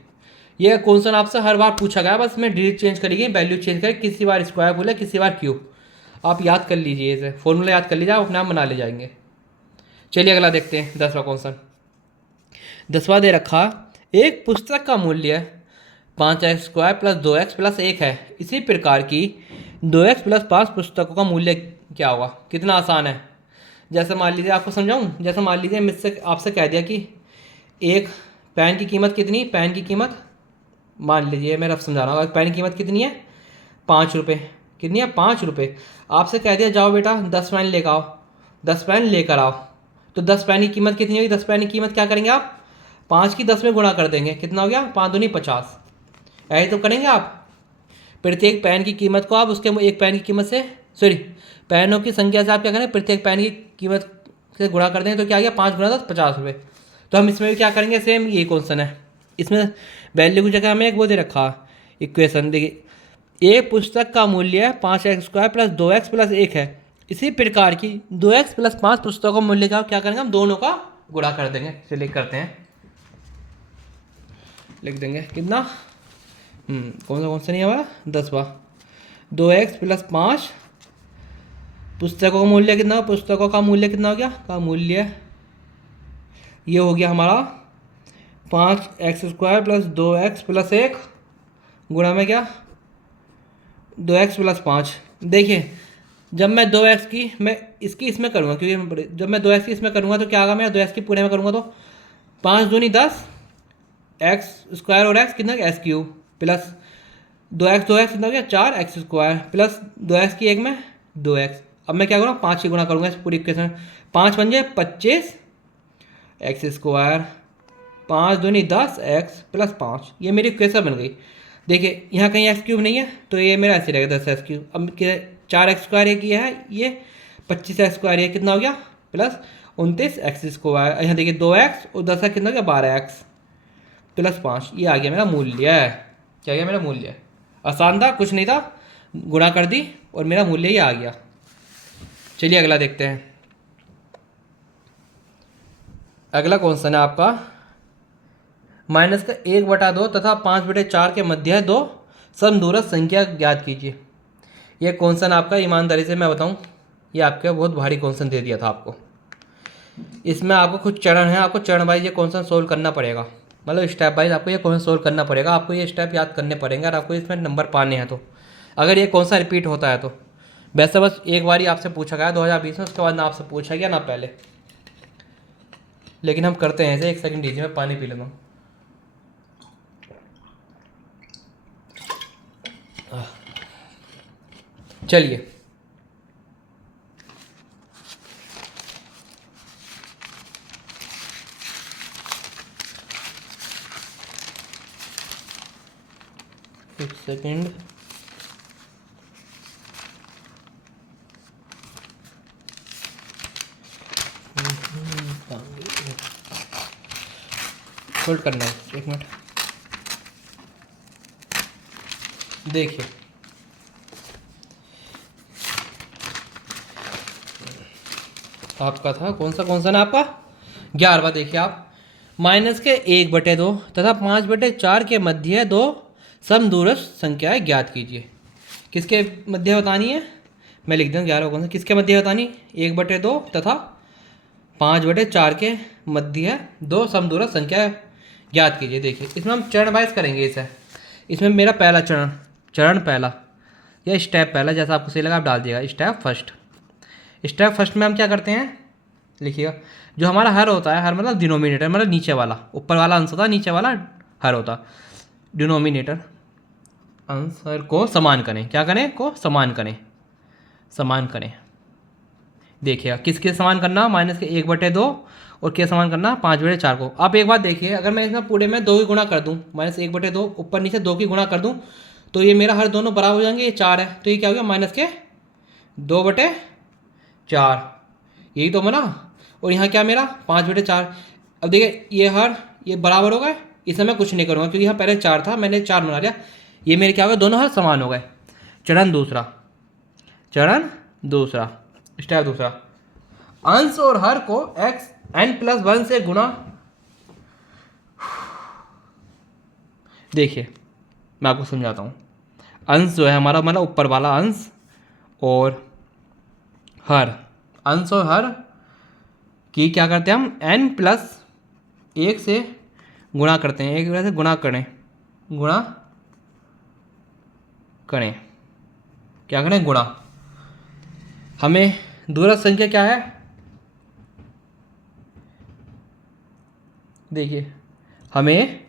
ये क्वेश्चन आपसे हर बार पूछा गया, बस मैं डिजिट चेंज करेगी, वैल्यू चेंज करें, किसी बार स्क्वायर बोले किसी बार क्यूब। आप याद कर लीजिए, इसे फॉर्मूला याद कर लीजिए, आप अपने आप बना ले जाएंगे। चलिए अगला देखते हैं 10वां क्वेश्चन। 10वां दे रखा, एक पुस्तक का मूल्य 5x square plus 2x plus 1 है, इसी प्रकार की 2x प्लस 5 पुस्तकों का मूल्य क्या होगा। कितना आसान है, जैसे मान लीजिए आपको समझाऊं, जैसे मान लीजिए मुझसे आपसे कह दिया कि एक पेन की कीमत कितनी, पेन की कीमत मान लीजिए, मैं रफ समझा रहा हूँ, पेन की कीमत कितनी है 5 रुपये, कितनी है 5 रुपये। आपसे कह दिया जाओ बेटा 10 पेन लेकर आओ, 10 पेन लेकर आओ, तो 10 पेन की कीमत कितनी होगी, 10 पेन की कीमत क्या करेंगे आप 5 की 10 में गुणा कर देंगे, कितना हो गया 5 दूनी 50। ऐसे तो करेंगे आप, प्रत्येक पेन की कीमत को आप उसके एक पेन की कीमत से, सॉरी पेनों की संख्या से आप क्या करें, प्रत्येक पेन की कीमत से गुणा कर देंगे, तो क्या आ गया 5 गुणा 10 50 रुपये। तो हम इसमें भी क्या करेंगे, सेम ये क्वेश्चन है, इसमें वैल्यू की जगह हमें एक वो दे रखा इक्वेशन, देखिए एक पुस्तक का मूल्य 5x square plus 2x plus 1 है, इसी प्रकार की 2x प्लस 5 पुस्तकों का मूल्य का क्या करेंगे, हम दोनों का गुणा कर देंगे। चलिए करते हैं, लिख देंगे कितना, कौन सा नहीं है हमारा 10वां, 2x प्लस 5 पुस्तकों का मूल्य कितना, पुस्तकों का मूल्य कितना हो गया, का मूल्य ये हो गया हमारा 5x square plus 2x plus 1 गुणा में क्या 2x प्लस 5। देखिए जब मैं 2x की मैं इसकी इसमें करूँगा, क्योंकि जब मैं 2x की इसमें करूँगा तो क्या आगा, मैं 2x की पूरे में करूँगा तो 5 दूनी 10 x स्क्वायर और x कितना एक्स क्यूब प्लस 2x कितना हो गया 4x स्क्वायर प्लस 2x की एक में 2x। अब मैं क्या करूँगा 5 की गुणा करूँगा इस पूरी इक्वेशन, 5 बन जाए 25 एक्स स्क्वायर 5 दूनी 10 x प्लस 5, ये मेरी इक्वेशन बन गई। देखिए यहाँ कहीं एक्स क्यूब नहीं है, तो ये मेरा ऐसे रहेगा 10x क्यूब। अब 4x स्क्वायर एक ये है, ये 25x स्क्वायर ये कितना हो गया प्लस 29x स्क्वायर, यहाँ देखिए 2x और 10 कितना हो गया 12x प्लस 5, ये आ गया मेरा मूल्य। क्या गया मेरा मूल्य, आसान था, कुछ नहीं था, गुणा कर दी और मेरा मूल्य ही आ गया। चलिए अगला देखते हैं। अगला क्वेश्चन है आपका माइनस का 1/2 तथा 5/4 के मध्य 2 समदूरस्थ संख्या ज्ञात कीजिए। यह क्वेश्चन आपका ईमानदारी से मैं बताऊं, ये आपका बहुत भारी क्वेश्चन दे दिया था आपको। इसमें आपको कुछ चरण है, आपको चरण वाइज ये क्वेश्चन सोल्व करना पड़ेगा, मतलब स्टेप वाइज आपको ये क्वेश्चन सोल्व करना पड़ेगा, आपको ये स्टेप याद करने पड़ेंगे अगर आपको इसमें नंबर पाने हैं तो। अगर ये क्वेश्चन रिपीट होता है तो, वैसे बस एक बार ही आपसे पूछा गया 2020 में, उसके बाद ना आपसे पूछा गया ना पहले, लेकिन हम करते हैं ऐसे। 1 सेकंड दीजिए, मैं पानी पी लेता हूँ। चलिए एक सेकंड, होल्ड करना है 1 मिनट। देखिए आपका था कौन सा क्वेश्चन है आपका 11वां। देखिए आप माइनस के 1/2 तथा 5/4 के मध्य 2 समदूरस्थ संख्याएं ज्ञात कीजिए। किसके मध्य बतानी है, मैं लिख दूँ 11वां क्वेश्चन, किसके मध्य बतानी, 1/2 तथा 5/4 के मध्य 2 समदूरस्थ संख्या ज्ञात कीजिए। देखिए इसमें हम चरण वाइज करेंगे इसे। इसमें मेरा पहला चरण पहला या स्टेप पहला, जैसा आपको सही लगा आप डाल दिएगा। स्टेप फर्स्ट में हम क्या करते हैं, लिखिएगा। जो हमारा हर होता है, हर मतलब डिनोमिनेटर, मतलब नीचे वाला, ऊपर वाला अंश होता है, नीचे वाला हर होता। डिनोमिनेटर, अंश हर को समान करें, क्या करें, को समान करें, समान करें। देखिएगा किसके समान करना, -1/2 और क्या समान करना, 5/4 को। आप एक बात देखिए, अगर मैं इसमें पूरे में 2 की गुणा कर दूँ, -1/2 ऊपर नीचे 2 की गुणा कर दूँ, तो ये मेरा हर दोनों बराबर हो जाएंगे। ये 4 है तो ये क्या हो गया, -2/4, यही तो बना। और यहाँ क्या मेरा 5/4। अब देखिए ये हर ये बराबर हो गए, इसमें मैं कुछ नहीं करूँगा क्योंकि यहाँ पहले 4 था, मैंने 4 बना लिया। ये मेरे क्या हो गए, दोनों हर समान हो गए। चरण दूसरा, चरण दूसरा, स्टेप दूसरा, अंश और हर को n+1 से गुणा। देखिए मैं आपको समझाता हूँ। अंश जो है हमारा मतलब ऊपर वाला अंश और हर, अंश और हर की क्या करते हैं हम, n+1 से गुणा करते हैं, एक तरह से गुणा करें, गुणा करें, क्या करें, गुणा। हमें दूरस्थ संख्या क्या है, देखिए हमें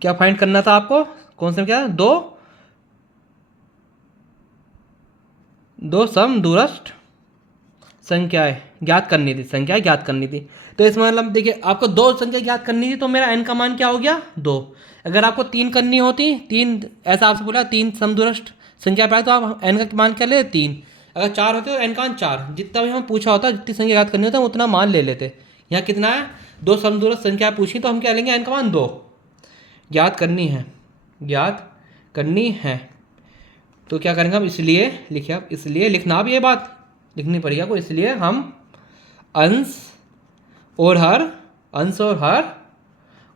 क्या फाइंड करना था आपको, कौन सा क्या, दो सम दूरस्थ संख्याएं ज्ञात करनी थी, संख्याएं ज्ञात करनी थी। तो इसमें मतलब देखिए आपको 2 संख्या ज्ञात करनी थी, तो मेरा n का मान क्या हो गया, 2। अगर आपको 3 करनी होती, 3 ऐसा आपसे बोला 3 समदूरस्थ संख्या प्राप्त, तो आप n का मान क्या ले, 3। अगर 4 होते तो n का मान 4, जितना भी हमें पूछा होता, जितनी संख्या ज्ञात करनी होता, हम उतना मान ले लेते। यहाँ कितना है, 2 समदूरस्थ संख्या पूछी, तो हम क्या लेंगे, n का मान 2 ज्ञात करनी है, ज्ञात करनी है। तो क्या करेंगे हम, इसलिए लिखिए आप, इसलिए लिखना अब ये बात लिखनी पड़ेगी आपको, इसलिए हम अंश और हर, अंश और हर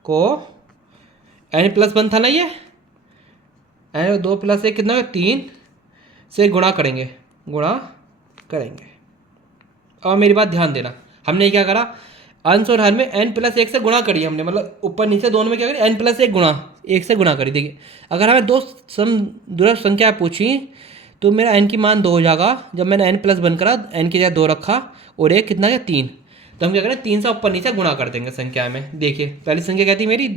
को n+1 था ना, ये n 2 + 1 कितना, 3 से गुणा करेंगे, गुणा करेंगे। अब मेरी बात ध्यान देना, हमने क्या करा, अंश और हर में n+1 से गुणा करी हमने, मतलब ऊपर नीचे दोनों में क्या करी, n+1 गुणा 1 से गुणा करी। देखिए अगर हमें 2 समदूरस्थ संख्या पूछी, तो मेरा n की मान 2 हो जाएगा। जब मैंने n+1 करा, n की जगह 2 रखा और एक कितना है, 3, तो हम क्या करें, 3 से ऊपर नीचे गुणा कर देंगे संख्या में। देखिए पहली संख्या क्या थी मेरी,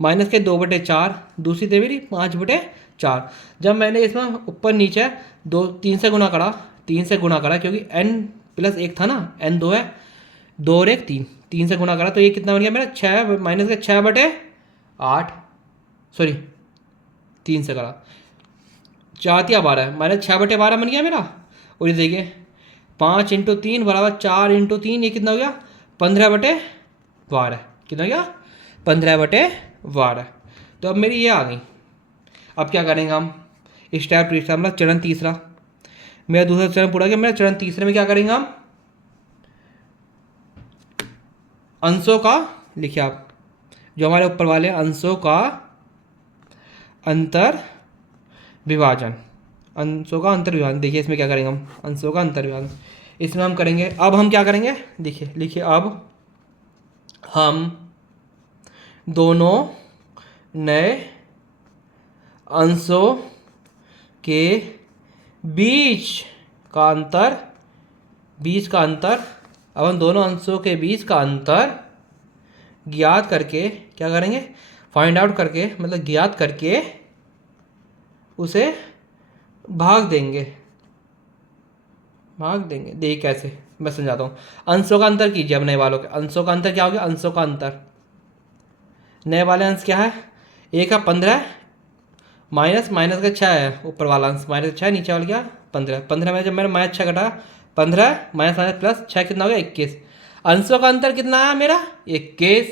-2/4, दूसरी थी मेरी 5/4। जब मैंने इसमें ऊपर नीचे 3 से गुणा करा, 3 से गुणा करा क्योंकि n+1 था ना, n 2 है, 2 और 1 3, 3 से गुणा करा, तो ये कितना बन गया मेरा, 6/8, सॉरी 3 से करा, 4×12 -6/12 बन गया मेरा। और ये देखिए 5 × 3 = 4 × 3, ये कितना हो गया, 15/12, कितना हो गया, 15/12। तो अब मेरी ये आ गई। अब क्या करेंगे हम, स्टेप तीसरा, मतलब चरण तीसरा, मेरा दूसरा चरण पूरा गया। मेरा चरण तीसरे में क्या करेंगे हम, अंशों का, लिखिए आप, जो हमारे ऊपर वाले अंशों का अंतर विभाजन, अंशों का अंतर विभाजन। देखिए इसमें क्या करेंगे हम, अंशों का अंतर विभाजन इसमें हम करेंगे। अब हम क्या करेंगे, देखिए लिखिए, अब हम दोनों नए अंशों के बीच का अंतर, अब हम दोनों अंशों के बीच का अंतर ज्ञात करके क्या करेंगे, फाइंड आउट करके, मतलब ज्ञात करके उसे भाग देंगे, देखिए कैसे, मैं समझाता हूँ। अंशों का अंतर कीजिए अब, नए वालों के अंशों का अंतर क्या हो गया, अंशों का अंतर, नए वाले अंश क्या है, एक है 15, माइनस का 6 है, ऊपर वाला अंश -6, नीचे वाला क्या 15 में जब मैंने -6 घटा, 15 -+6 कितना हो गया, 21। अंशों का अंतर कितना आया मेरा, 21।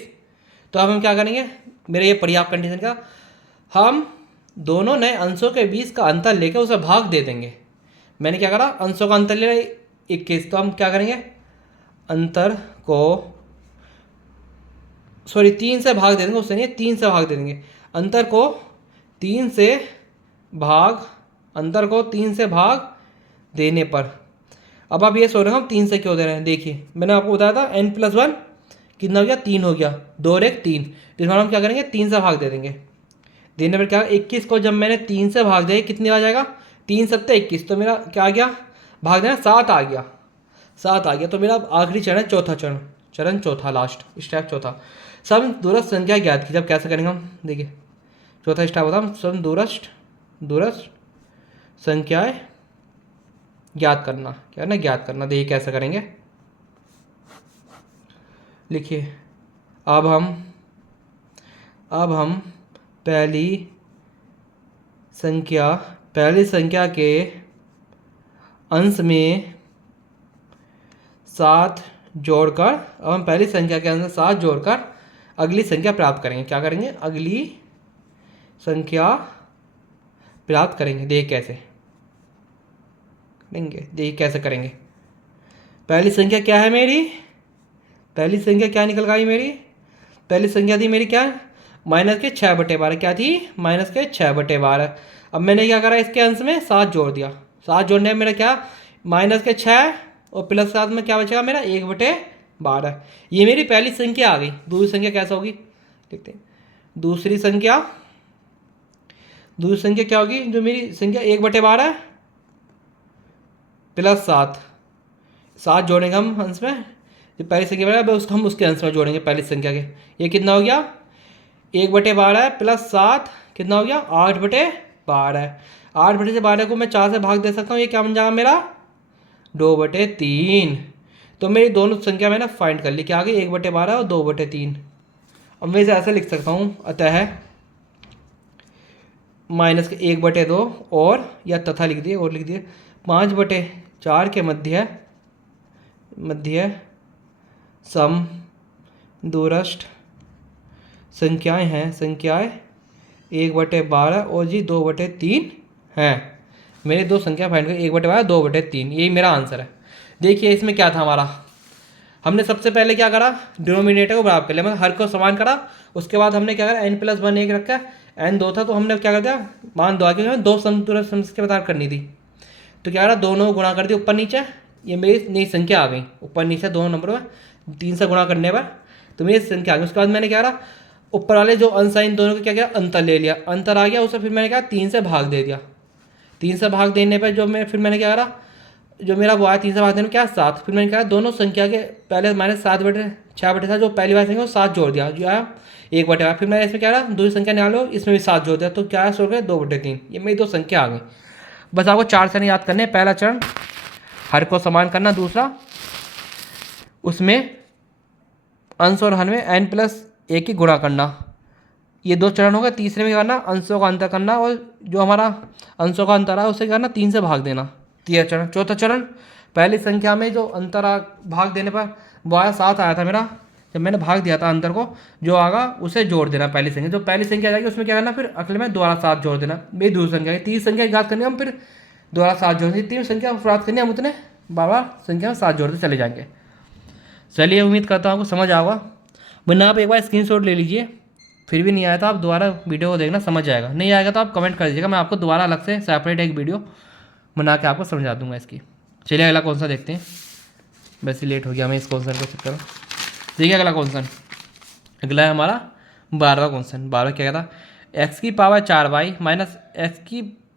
तो अब हम क्या करेंगे, मेरे ये पर्याप्त कंडीशन का, हम दोनों नए अंशों के बीच का अंतर लेकर उसे भाग दे देंगे। मैंने क्या करा, अंशों का अंतर ले 21, तो हम क्या करेंगे, अंतर को, सॉरी 3 से भाग दे देंगे, उससे नहीं 3 से भाग दे देंगे। अंतर को 3 से भाग देने पर, अब आप ये सोच रहे हो हम 3 से क्यों दे रहे हैं, देखिए मैंने आपको बताया था n+1 कितना हो गया, 3 हो गया, 2 और 1 3, तो इसमें हम क्या करेंगे, 3 से भाग दे देंगे। देने पर क्या, 21 को जब मैंने 3 से भाग दिया, कितने आ जाएगा, 3 × 7 = 21, तो मेरा क्या आ गया, भाग देना 7 आ गया, 7 आ गया। तो मेरा आखिरी चरण है चौथा चरण, चरण चौथा, लास्ट स्टेप चौथा। सम दूरस्थ संख्या ज्ञात की। जब कैसे करेंगे हम, देखिए चौथा स्टेप होता है सम दूरस्थ संख्याएं ज्ञात करना। क्या ना, ज्ञात करना। देखिए कैसे करेंगे, लिखिए अब हम पहली संख्या के अंश में 7 जोड़कर, अब हम पहली संख्या के अंश में 7 जोड़कर अगली संख्या प्राप्त करेंगे। क्या करेंगे, अगली संख्या प्राप्त करेंगे। देखिए कैसे करेंगे, देखिए कैसे करेंगे। पहली संख्या क्या है मेरी, पहली संख्या क्या निकल गई मेरी, पहली संख्या थी मेरी क्या, -6/12। क्या थी, -6/12। अब मैंने क्या करा, इसके अंश में 7 जोड़ दिया। 7 जोड़ने में मेरा क्या, -6 और +7 में क्या बचेगा मेरा, 1/12। ये मेरी पहली संख्या आ गई। दूसरी संख्या कैसे होगी, देखते हैं। दूसरी संख्या क्या होगी, जो मेरी संख्या 1/12 +7, 7 जोड़ेंगे हम अंश में। जो पहली संख्या बड़ा उसको हम उसके अंश में जोड़ेंगे पहली संख्या के। ये कितना हो गया, 1/12 +7 कितना हो गया, 8/12। 8/12 को मैं 4 से भाग दे सकता हूँ। ये क्या बन जाएगा मेरा, 2/3। तो मेरी दोनों संख्या मैंने फाइंड कर ली। क्या आ गई, 1/12 और 2/3। अब मैं इसे ऐसे लिख सकता हूँ, अतः -1/2 और या तथा लिख दिए, और लिख दिए 5/4 के मध्य सम दूरस्थ संख्याएं हैं, संख्याएं 1/12 और जी 2/3 हैं। मेरे दो संख्या फाइंड कर, 1/12 2/3, यही मेरा आंसर है। देखिए इसमें क्या था हमारा, हमने सबसे पहले क्या करा, डिनोमिनेटर को बराबर कर लिया, मतलब हर को समान करा। उसके बाद हमने क्या करा, n+1 एक रखा, n 2 था तो हमने क्या कर दिया, मान 2 आके दो समतुल्य संख्या बता करनी थी। तो क्या करा, दोनों को गुणा कर दिया ऊपर नीचे। ये मेरी नई संख्या आ गई, ऊपर नीचे दोनों नंबर में 3 से गुणा करने पर तो मेरी संख्या आ गई। उसके बाद मैंने क्या करा, ऊपर वाले जो अंश है इन दोनों को क्या किया, अंतर ले लिया। अंतर आ गया उसे फिर मैंने क्या 3 से भाग दे दिया। 3 से भाग देने पर जो मैं फिर मैंने क्या करा, जो मेरा वो आया 3 से भाग देने में क्या 7। फिर मैंने क्या दोनों संख्या के पहले -7/6/7 जो पहली बार संख्या 7 जोड़ दिया, जो आया 1/12। फिर मैंने इसमें क्या करा, दूसरी संख्या निकालो, इसमें भी 7 जोड़ दिया, तो क्या सो गया 2/3। ये मेरी दो संख्या आ गई। बस आपको 4 चरण याद करने। पहला चरण हर को समान करना, दूसरा उसमें अंश और हर में n+1 की गुणा करना। ये 2 चरण हो गए। तीसरे में क्या करना, अंशों का अंतर करना, और जो हमारा अंशों का अंतर है उसे क्या करना, 3 से भाग देना। तीसरा चरण। चौथा चरण, पहली संख्या में जो अंतर भाग देने पर वो आया 7 आया था मेरा, जब मैंने भाग दिया था अंतर को, जो आगा उसे जोड़ देना पहली संख्या। जो पहली संख्या आ जाएगी उसमें क्या करना, फिर अगले में दोबारा 7 जोड़ देना। मेरी दूसरी संख्या, तीसरी संख्या याद करनी हम, फिर दोबारा 7 जोड़नी। तीन संख्या प्राप्त करनी हम, उतने बार संख्या में 7 जोड़ते चले जाएंगे। चलिए उम्मीद करता हूँ आपको समझ आएगा। वरना आप एक बार स्क्रीनशॉट ले लीजिए, फिर भी नहीं आया तो आप दोबारा वीडियो को देखना, समझ आएगा। नहीं आएगा तो आप कमेंट कर दीजिएगा, मैं आपको दोबारा अलग से सेपरेट एक वीडियो बना के आपको समझा दूंगा इसकी। चलिए अगला क्वेश्चन देखते हैं, वैसे लेट हो गया हमें इस क्वेश्चन को चेक करो। देखिए अगला क्वेश्चन, अगला है हमारा 12वां क्वेश्चन। 12 क्या कहता, x⁴y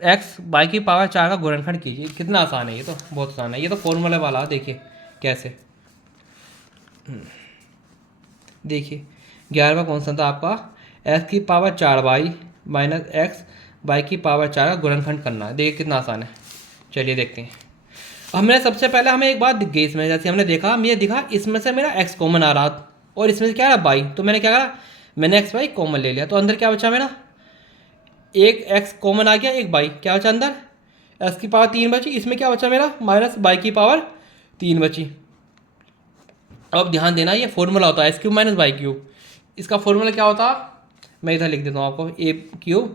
-x/y⁴ का गुणनखंड कीजिए। कितना आसान है, ये तो बहुत आसान है, ये तो फॉर्मूले वाला। देखिए कैसे, देखिए 11वां क्वेश्चन था आपका, x⁴y -x/y⁴ का गुणनखंड करना है। देखिए कितना आसान है। चलिए देखते हैं। हमने सबसे पहले हमें एक बात दिख गई इसमें, जैसे हमने देखा, मुझे दिखा इसमें से मेरा x कॉमन आ रहा और इसमें से क्या रहा y। तो मैंने क्या करा, मैंने x y कॉमन ले लिया। तो अंदर क्या बचा मेरा, एक x कॉमन आ गया, एक y क्या बचा अंदर, x⁴3 बची। इसमें क्या बचा मेरा, -y⁴3 बची। अब ध्यान देना, ये फॉर्मूला होता है x³ - y³। इसका फॉर्मूला क्या होता, मैं इधर लिख देता हूँ आपको, a³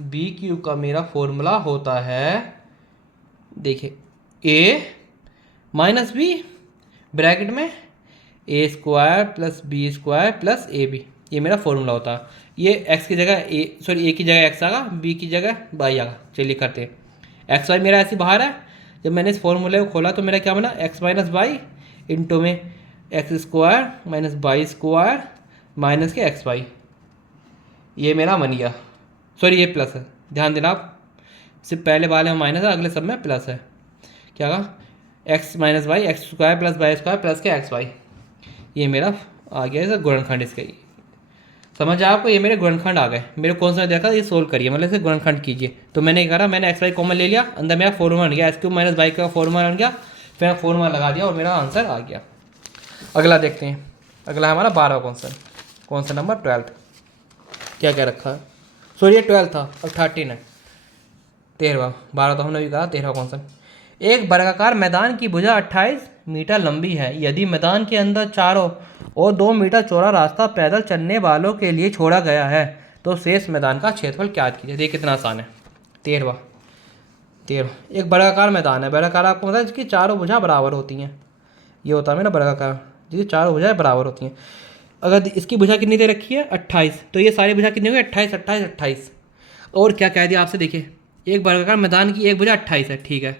- b³ का मेरा फॉर्मूला होता है, देखिए a - b ब्रैकेट में a² + b² + ab, ये मेरा फॉर्मूला होता है। ये x की जगह a की जगह x आगा, b की जगह y आगा। चलिए करते हैं। x y मेरा ऐसे बाहर है, जब मैंने इस फॉर्मूले को खोला तो मेरा क्या बना, x - y इंटू में x² - y² माइनस के xy, ये मेरा बन गया। सॉरी ये प्लस है, ध्यान देना आप, सिर्फ पहले वाले में माइनस है, अगले सब में प्लस है। क्या कहा, x minus y x square plus y square plus k x y, ये मेरा आ गया है गुणनखंड इसका। समझ आया आपको, ये मेरे गुणनखंड आ गए। मेरे कौन सा देखा ये सोल्व करिए, मतलब इसे गुणनखंड कीजिए। तो मैंने क्या करा, मैंने एक्स वाई कॉमन ले लिया, अंदर मेरा फॉर्मूला बन गया, एक्स क्यूब माइनस वाई का फॉर्मूला बन गया, फिर फॉर्मूला लगा दिया और मेरा आंसर आ गया। अगला देखते हैं, अगला हमारा 12वां क्वेश्चन, कौन सा नंबर 12th, क्या क्या रखा है, सॉरी ये 12 था, अब 13 है, 13वां, 12 तो हमने भी कहा, 13वां क्वेश्चन। एक वर्गाकार मैदान की भुजा 28 मीटर लंबी है, यदि मैदान के अंदर चारों और 2 मीटर चौड़ा रास्ता पैदल चलने वालों के लिए छोड़ा गया है, तो शेष मैदान का क्षेत्रफल क्या कीजिए। देखिए कितना आसान है। 13वां एक वर्गाकार मैदान है, वर्गाकार आपको पता है इसकी चारों भुजा बराबर होती हैं, ये होता है मेरा वर्गाकार, जिसकी चारों भुजाएं बराबर होती हैं। अगर इसकी भुजा कितनी दे रखी है 28, तो ये सारी भुजा कितनी होगी 28 28 28। और क्या कह दिया आपसे, देखिए एक वर्गाकार मैदान की एक भुजा 28 है, ठीक है।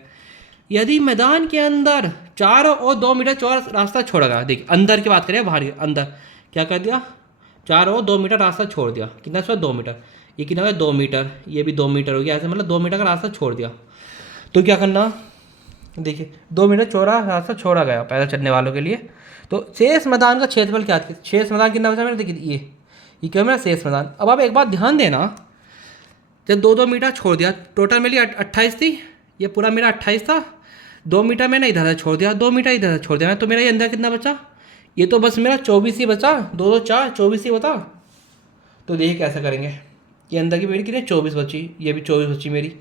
यदि मैदान के अंदर चारों और 2 मीटर चौड़ा रास्ता छोड़ा गया, देखिए अंदर की बात करें, बाहर की अंदर क्या कर दिया, चारों और 2 मीटर रास्ता छोड़ दिया, कितना छोड़ा 2 मीटर, ये कितना हो गया 2 मीटर, ये भी 2 मीटर हो गया, ऐसे मतलब 2 मीटर का रास्ता छोड़ दिया। तो क्या करना, देखिए 2 मीटर चौड़ा रास्ता छोड़ा गया पैदल चलने वालों के लिए, तो शेष मैदान का क्षेत्रफल क्या था, शेष मैदान कितना बचा मेरा, देखिए ये क्या मेरा शेष मैदान। अब आप एक बात ध्यान देना, जब 2 2 मीटर छोड़ दिया, टोटल मेरी 28 थी, ये पूरा मेरा 28 था, 2 मीटर मैंने इधर से छोड़ दिया, 2 मीटर इधर से छोड़ दिया, तो मेरा ये अंदर कितना बचा, ये तो बस मेरा 24 ही बचा, 2 2 4 24 ही बता। तो देखिए कैसे करेंगे, ये अंदर की मेरी कितनी 24 बची, ये भी 24 बची मेरी,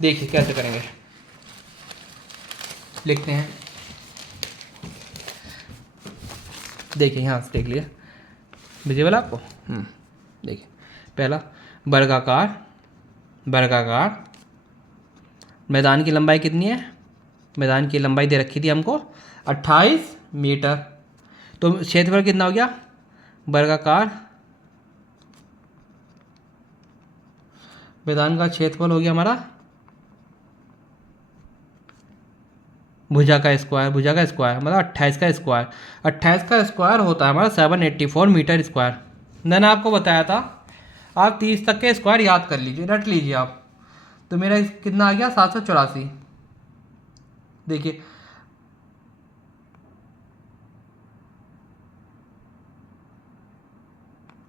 देखिए कैसे करेंगे, लिखते हैं, देखिए यहाँ से देख लिया विजिबल आपको। देखिए पहला वर्गाकार, वर्गाकार मैदान की लंबाई कितनी है, मैदान की लंबाई दे रखी थी हमको 28 मीटर, तो क्षेत्रफल कितना हो गया, वर्गाकार मैदान का क्षेत्रफल हो गया हमारा भुजा का स्क्वायर, भुजा का स्क्वायर मतलब 28 का स्क्वायर, 28 का स्क्वायर होता है हमारा 784 मीटर स्क्वायर। मैंने आपको बताया था आप 30 तक के स्क्वायर याद कर लीजिए, रट लीजिए आप, तो मेरा कितना आ गया 784। देखिए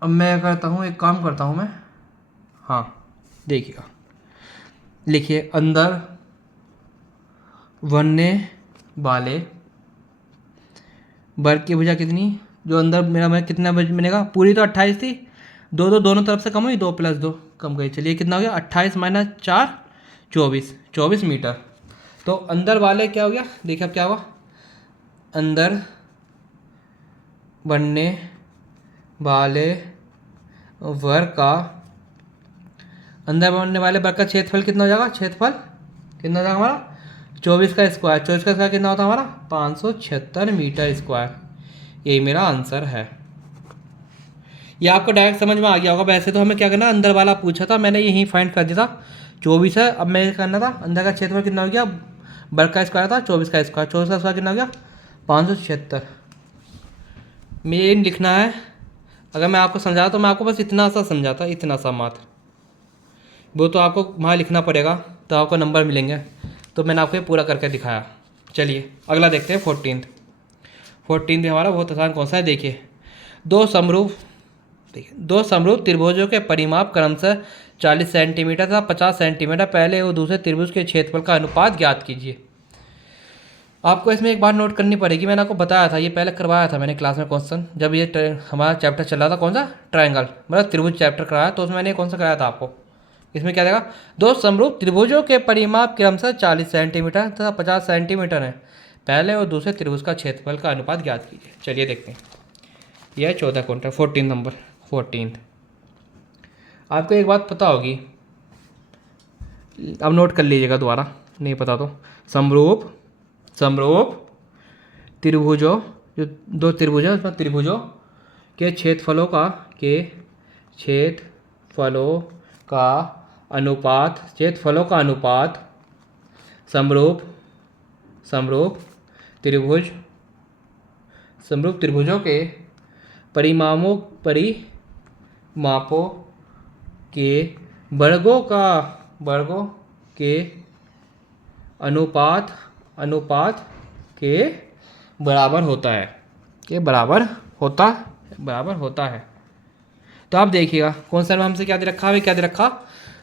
अब मैं करता हूँ, एक काम करता हूँ मैं, हाँ देखिएगा, लिखिए अंदर बनने वाले वर्ग की भुजा कितनी, जो अंदर मेरा मैं कितना बनेगा, पूरी तो 28 थी, दो दो दोनों तरफ से कम हुई, 2 + 2 कम गई, चलिए कितना हो गया 28 - 4 24 मीटर। तो अंदर वाले क्या हो गया, देखिए अब क्या हुआ, अंदर बनने वाले वर्ग का, अंदर बनने वाले वर्ग का क्षेत्रफल कितना हो जाएगा, क्षेत्रफल कितना हो जाएगा हमारा 24 का स्क्वायर, 24 का स्क्वायर कितना होता है हमारा 576 मीटर स्क्वायर, यही मेरा आंसर है। ये आपको डायरेक्ट समझ में आ गया होगा। वैसे तो हमें क्या करना, अंदर वाला पूछा था, मैंने यही फाइंड कर दिया था, 24 है, अब मैं करना था अंदर का क्षेत्रफल कितना हो गया, वर्ग का स्क्वायर था 24 का स्क्वायर, 24 का स्क्वायर कितना हो गया 576। मेन लिखना है, अगर मैं आपको समझा तो मैं आपको बस इतना सा समझाता, इतना सा मात्र, वो तो आपको वहाँ लिखना पड़ेगा तो आपको नंबर मिलेंगे, तो मैंने आपको ये पूरा करके दिखाया। चलिए अगला देखते हैं 14th हमारा बहुत आसान कौन सा है, देखिए दो समरूप त्रिभुजों के परिमाप क्रमशः 40 सेंटीमीटर तथा 50 सेंटीमीटर, पहले और दूसरे त्रिभुज के क्षेत्रफल का अनुपात ज्ञात कीजिए। आपको इसमें एक बात नोट करनी पड़ेगी, मैंने आपको बताया था, ये पहले करवाया था मैंने क्लास में क्वेश्चन, जब ये हमारा चैप्टर चल रहा था, कौन सा ट्रायंगल मतलब त्रिभुज चैप्टर कराया, तो उसमें मैंने कौन सा कराया था आपको, इसमें क्या देगा, दो समरूप त्रिभुजों के परिमाप क्रमशः 40 सेंटीमीटर तथा 50 सेंटीमीटर है, पहले और दूसरे त्रिभुज का क्षेत्रफल का अनुपात ज्ञात कीजिए। चलिए देखते हैं, यह है 14 क्वेश्चन, 14 नंबर 14। आपको एक बात पता होगी, अब नोट कर लीजिएगा दोबारा, नहीं पता तो, समरूप त्रिभुजों, जो दो त्रिभुज है उसमें त्रिभुजों के क्षेत्रफलों का अनुपात समरूप त्रिभुजों के परिमापों के वर्गों के अनुपात के बराबर होता है, के बराबर होता है। तो आप देखिएगा कौन सा हमसे क्या दे रखा है, क्या दे रखा,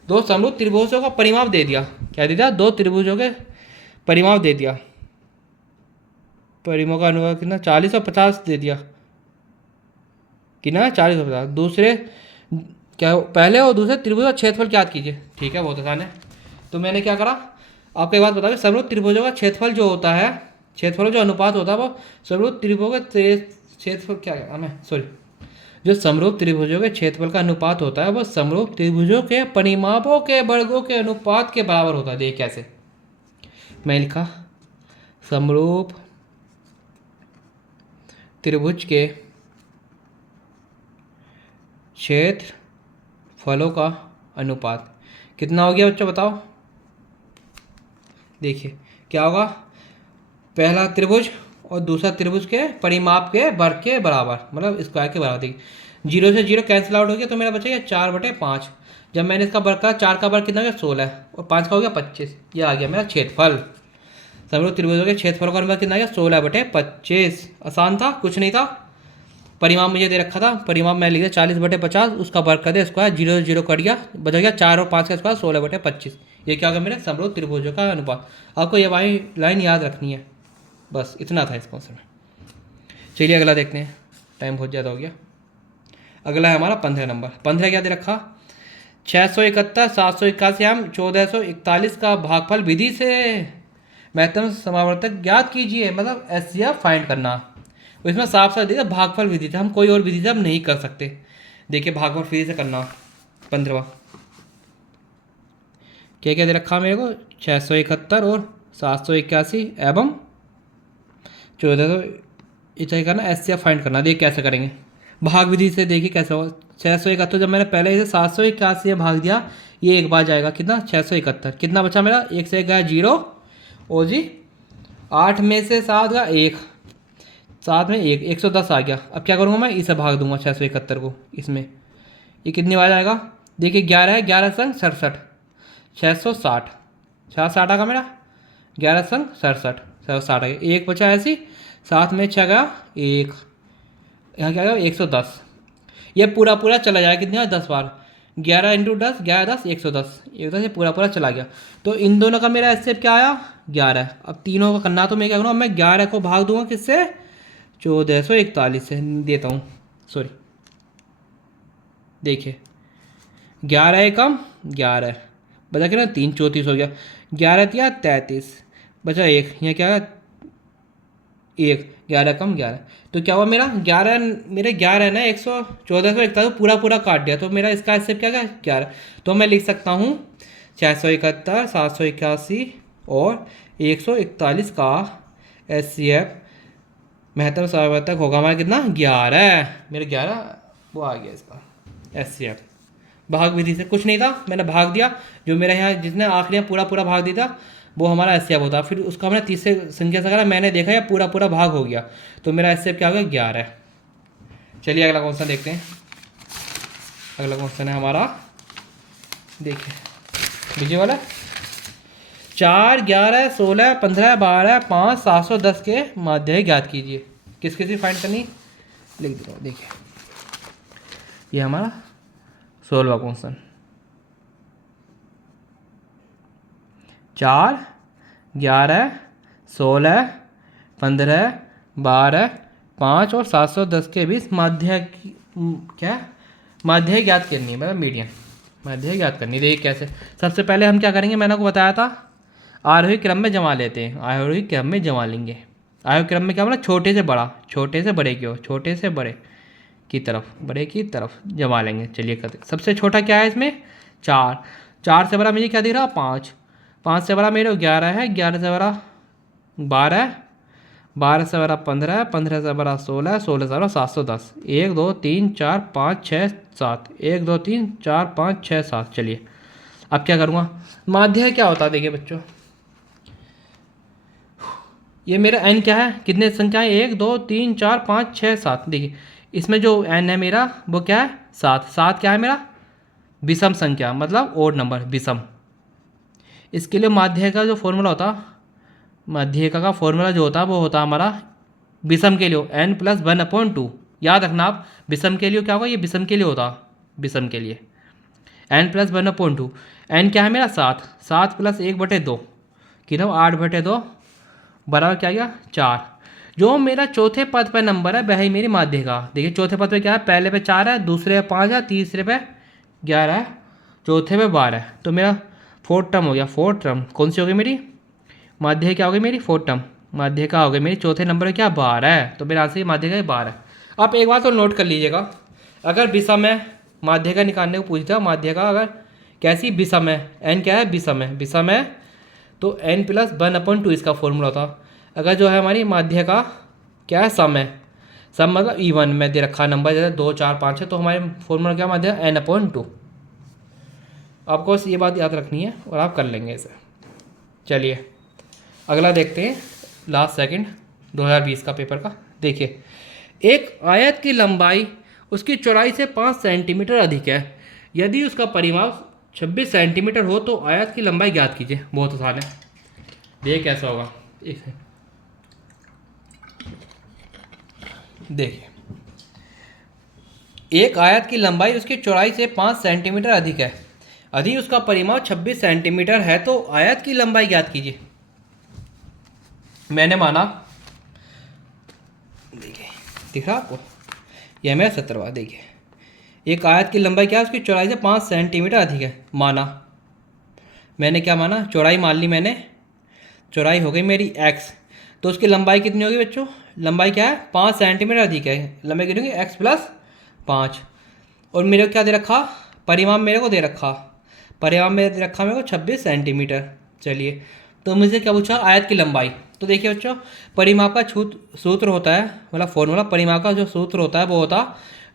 दो समरूप त्रिभुजों का परिमाप दे दिया। क्या दे दिया, दो त्रिभुजों के परिमाप दे दिया। परिमाप का अनुपात कितना, 40 और 50 दे दिया। कितना, 40 और 50। दूसरे क्या, पहले और दूसरे त्रिभुज का क्षेत्रफल ज्ञात कीजिए। ठीक है, बहुत आसान है। तो मैंने क्या करा, आपको एक बात बता दें, समरूप त्रिभुजों का क्षेत्रफल जो होता है, क्षेत्रफल जो अनुपात होता है वो समरूप त्रिभुजों के क्षेत्रफल क्या है, सॉरी, जो समरूप त्रिभुजों के क्षेत्रफल का अनुपात होता है वो समरूप त्रिभुजों के परिमापों के वर्गों के अनुपात के बराबर होता है। देख कैसे मैं लिखा, समरूप त्रिभुज के क्षेत्रफलों का अनुपात कितना हो गया बच्चों, बताओ। देखिए क्या होगा, पहला त्रिभुज और दूसरा त्रिभुज के परिमाप के वर्ग के बराबर, मतलब स्क्वायर के बराबर। देखिए 0 से 0 कैंसिल आउट हो गया तो मेरा बचेगा 4/5। जब मैंने इसका वर्ग करा, 4 का वर्ग कितना हो गया, 16, और 5 का हो गया 25। ये आ गया मेरा क्षेत्रफल। समरूप त्रिभुजों के क्षेत्रफल का अनुपात कितना आ गया, 16/25। आसान था, कुछ नहीं था। परिमाप मुझे दे रखा था, परिमाप मैं लिख दिया 40/50, उसका वर्ग कर दिया स्क्वायर, 0 से 0 कट गया, बच गया 4 और 5 का स्क्वायर, 16/25। ये क्या होगा मेरे समरूप त्रिभुजों का अनुपात। आपको ये लाइन याद रखनी है, बस इतना था इस क्वेश्चन में। चलिए अगला देखते हैं, टाइम बहुत ज़्यादा हो गया। अगला है हमारा 15 नंबर। 15 क्या दे रखा, 671, 781 एवं 1441 का भागफल विधि से महत्तम समावर्तक ज्ञात कीजिए, मतलब एचसीएफ फाइंड करना। इसमें साफ साफ देखिए भागफल विधि से, हम कोई और विधि से हम नहीं कर सकते। देखिए भागफल विधि से करना। 15वां क्या क्या दे रखा मेरे को, 671 और 781 एवं 1441 करना, एचसीएफ फाइंड करना। देखिए कैसे करेंगे भाग विधि से, देखिए कैसे होगा। 671 जब मैंने पहले इसे 781 से भाग दिया, ये एक बार जाएगा कितना, 671। कितना बचा मेरा, 1 से गया 0, और जी 8 में से 7 का 1, 7 में 1, 110 आ गया। अब क्या करूँगा मैं, इसे भाग दूंगा 671 को इसमें, ये कितनी बार जाएगा। देखिए 11 है, 11 संग 67, 660, 60 का मेरा 11 संग 67, 67 आ गया। एक बचा ऐसी, 7 में 6 गया 1, यहाँ क्या गया 110। ये पूरा पूरा चला जाएगा कितनी बार, 10 बार। 11 × 10, 11 10 110, 110 ये पूरा पूरा चला गया। तो इन दोनों का मेरा एचसीएफ क्या आया, 11। अब तीनों का करना, तो मैं क्या करूँगा, मैं 11 को भाग दूंगा किससे, 1441 से देता हूँ, सॉरी। देखिए 11 एकम 11, बचा कितना 3, 34 हो गया। 11 तिया 33, बचा 1, यहाँ क्या है 1, 11 कम 11। तो क्या हुआ मेरा 11, मेरे 11 है ना, 1441 पूरा पूरा काट दिया, तो मेरा इसका एचसीएफ क्या गया 11। तो मैं लिख सकता हूँ 671, 781 और 141 का एचसीएफ महत्तम समावर्तक होगा हमारा कितना, 11। मेरे 11 वो आ गया इसका एचसीएफ। भाग विधि से कुछ नहीं था, मैंने भाग दिया, जो मेरा यहाँ जितने आखिरी पूरा पूरा भाग दिया था वो हमारा एचसीएफ होता। फिर उसको हमने तीसरे संख्या से करा, मैंने देखा या पूरा पूरा भाग हो गया, तो मेरा एचसीएफ क्या हो गया 11। चलिए अगला क्वेश्चन देखते हैं। अगला क्वेश्चन है हमारा, देखिए विजय वाला, 4, 11, 16, 15, 12, 5, 710 के माध्य ज्ञात कीजिए। किस किस की फाइंड करनी, लिख देता हूँ। देखिए ये हमारा 16वां क्वेश्चन, 4, 11, 16, 15, 12, 5 और 710 के बीच माध्य क्या, माध्य ज्ञात करनी है, मतलब मीडियन माध्य ज्ञात करनी है। देखिए कैसे, सबसे पहले हम क्या करेंगे, मैंने आपको बताया था आरोही क्रम में जमा लेते हैं, आरोही क्रम में जमा लेंगे। आरोही क्रम में क्या मतलब, छोटे से बड़ा, छोटे से बड़े की ओर, छोटे से बड़े की तरफ, बड़े की तरफ जमा लेंगे। चलिए करते, सबसे छोटा क्या है इसमें 4, 4 से बड़ा मुझे क्या दिख रहा 5, 5 से बड़ा मेरे 11 है, 11 से बड़ा 12, 12 से बड़ा 15, 15 से बड़ा 16, 16 से बड़ा 710, 1 2 3 4 5 6 7, 1 2 3 4 5 6 7। चलिए अब क्या करूँगा, माध्य क्या होता है, देखिए बच्चों ये मेरा n क्या है, कितने संख्याएं 1 2 3 4 5 6 7। देखिए इसमें जो n है मेरा वो क्या है 7, 7 क्या है मेरा विषम संख्या, मतलब ओड नंबर विषम। इसके लिए माध्य का जो फॉर्मूला होता माध्यिका का फॉर्मूला जो होता है वो होता है हमारा विषम के लिए n+1/2। याद रखना आप, विषम के लिए क्या होगा, ये विषम के लिए होता, विषम के लिए n+1/2। n क्या है मेरा 7, 7 + 1/2 कितना 8/2 बराबर क्या गया 4। जो मेरा चौथे पद पे नंबर है वह है मेरी माध्यिका। देखिए चौथे पद पे क्या है, पहले पे 4 है, दूसरे पे 5 है, तीसरे पे 11 है, चौथे पे 12 है। तो मेरा फोर्थ टर्म हो गया। फोर्थ टर्म कौन सी हो गई मेरी, माध्यिका क्या हो गई मेरी, फोर्थ टर्म माध्यिका हो गई मेरी। चौथे नंबर पे क्या 12 है, तो मेरा आंसर की माध्यिका 12 है। आप एक बात तो नोट कर लीजिएगा, अगर विषम है माध्यिका निकालने को पूछता है, माध्यिका अगर कैसी विषम है, n क्या है विषम है, विषम है तो n+1/2 इसका फॉर्मूला होता। अगर जो है हमारी माध्यिका क्या है सम है, सम मतलब इवन में दे रखा नंबर जैसे 2 4 5 है, तो हमारे फॉर्मूला क्या माध्यिका n/2। आपको बस ये बात याद रखनी है और आप कर लेंगे इसे। चलिए अगला देखते हैं, लास्ट सेकंड 2020 का पेपर का। देखिए एक आयत की लंबाई उसकी चौड़ाई से 5 सेंटीमीटर अधिक है, यदि उसका परिमाप 26 सेंटीमीटर हो तो आयत की लंबाई ज्ञात कीजिए। बहुत आसान है, देखिए कैसा होगा। देखिए एक आयत की लंबाई उसकी चौड़ाई से 5 सेंटीमीटर अधिक है, यदि उसका परिमाप 26 सेंटीमीटर है तो आयत की लंबाई ज्ञात कीजिए। मैंने माना, देखिए दिख रहा आपको, यह मेरा 17वां। देखिए एक आयत की लंबाई क्या है, उसकी चौड़ाई से 5 सेंटीमीटर अधिक है। माना, मैंने क्या माना, चौड़ाई मान ली मैंने, चौड़ाई हो गई मेरी x, तो उसकी लंबाई कितनी होगी बच्चों, लंबाई क्या है 5 सेंटीमीटर अधिक है, लंबाई कितनी होगी x+5। और मेरे को क्या दे रखा, परिमाप मेरे को दे रखा, परिमाप मेरे दे रखा मेरे को 26 सेंटीमीटर। चलिए तो मुझे क्या पूछा, आयत की लंबाई। तो देखिए बच्चों परिमाप का सूत्र होता है, मतलब फॉर्मूला, परिमाप का जो सूत्र होता है वो होता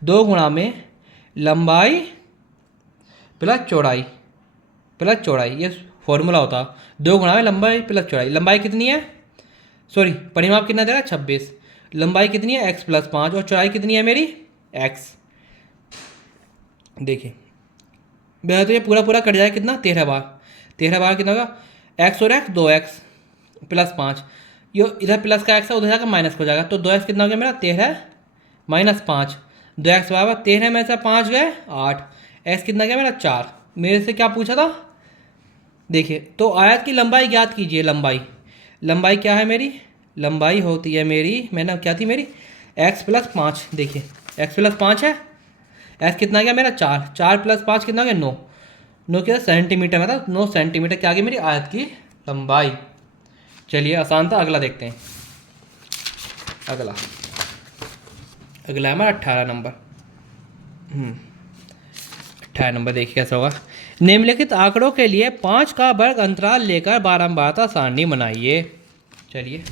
2 गुणा में लंबाई प्लस चौड़ाई, प्लस चौड़ाई, ये फॉर्मूला होता 2 गुणा में लंबाई प्लस चौड़ाई। लंबाई कितनी है, सॉरी परिमाप कितना दे रहा है 26, लंबाई कितनी है x+5 और चौड़ाई कितनी है मेरी x। देखिए मेरा तो ये पूरा पूरा कट जाए कितना 13 बार, 13 बार कितना होगा, x और x 2x +5, ये इधर प्लस का x है उधर जाकर माइनस हो जाएगा, तो 2x कितना हो गया मेरा 13 -5, 2x बराबर 13 में से 5 गए 8, x कितना गया मेरा 4। मेरे से क्या पूछा था, देखिए तो आयत की लंबाई ज्ञात कीजिए। लंबाई, लंबाई क्या है मेरी, लंबाई होती है मेरी, मैंने क्या थी मेरी x+5। देखिए x+5 है, x कितना गया मेरा 4, 4 + 5 कितना गया 9, 9 क्या सेंटीमीटर, मतलब 9 सेंटीमीटर क्या गई मेरी आयत की लंबाई। चलिए आसान था, अगला देखते हैं। अगला है हमारा 18 नंबर। 18 नंबर देखिए कैसा होगा। निम्नलिखित आंकड़ों के लिए 5 का वर्ग अंतराल लेकर बारंबारता सारणी बनाइए। चलिए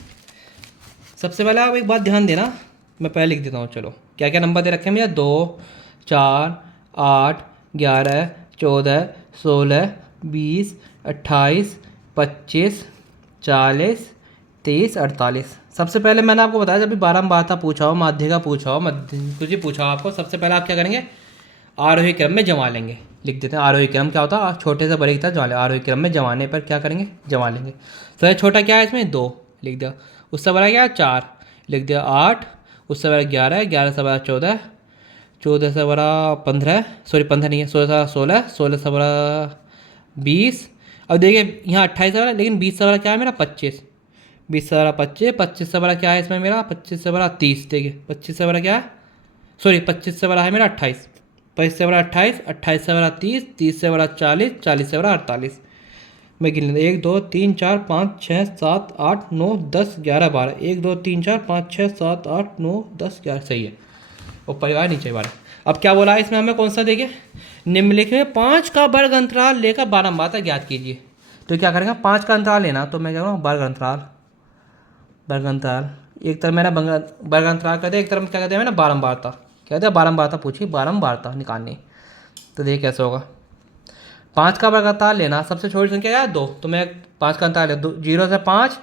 सबसे पहले आप एक बात ध्यान देना, मैं पहले लिख देता हूँ। चलो क्या क्या नंबर दे रखे हैं भैया, 2 4 8 11 14 16 20 28 25 40 23 48। सबसे पहले मैंने आपको बताया जब भी बारंबारता पूछा हो, माध्यिका पूछा हो, कुछ ही पूछा हो आपको, सबसे पहले आप क्या करेंगे, आरोही क्रम में जमा लेंगे। लिख देते हैं आरोही क्रम क्या होता है, छोटे से बड़े की तरफ जमा लेंगे। आरोही क्रम में जमाने पर क्या करेंगे, जमा लेंगे। सबसे छोटा क्या है इसमें 2 लिख दिया, उससे बड़ा क्या है 4 लिख दिया, 8 उससे बड़ा 11, 11 से बड़ा 14, 14 से बड़ा 15, सॉरी 15 नहीं है, 16 से बड़ा 16, 16 से बड़ा 20। अब देखिए यहाँ 28 से बड़ा, लेकिन 20 से बड़ा क्या है मेरा 25, 20 से बड़ा 25, 25 से बड़ा क्या है इसमें मेरा 25 से बड़ा 30। देखिए 25 से बड़ा क्या है, सॉरी 25 से बड़ा है मेरा 28, 25 से बड़ा 28, 28 से बड़ा 30, 30 से बड़ा 40, 40 से बड़ा 48। मैं गिन लेता, 1 2 3 4 5 6 7 8 9 10 11 12, 1 2 3 4 5 6 7 8 9 10 11, सही है। और परिवार नीचे 12। अब क्या बोला है इसमें हमें, कौन सा देखिए, निम्नलिखित में 5 का वर्ग अंतराल लेकर बारंबारता ज्ञात कीजिए। तो क्या करेंगे, 5 का अंतराल लेना, तो मैं क्या करूँगा वर्ग अंतराल, वर्ग अंतराल एक तरफ मैंने वर्ग अंतराल कर दिया, एक तरफ क्या कहते हैं मैंने बारंबारता, क्या कहते हैं बारंबारता पूछी, बारंबारता निकालनी। तो देखिए कैसे होगा, 5 का वर्ग अंतराल लेना, सबसे छोटी संख्या है 2, तो मैं 5 का अंतराल ले, 0 से 5,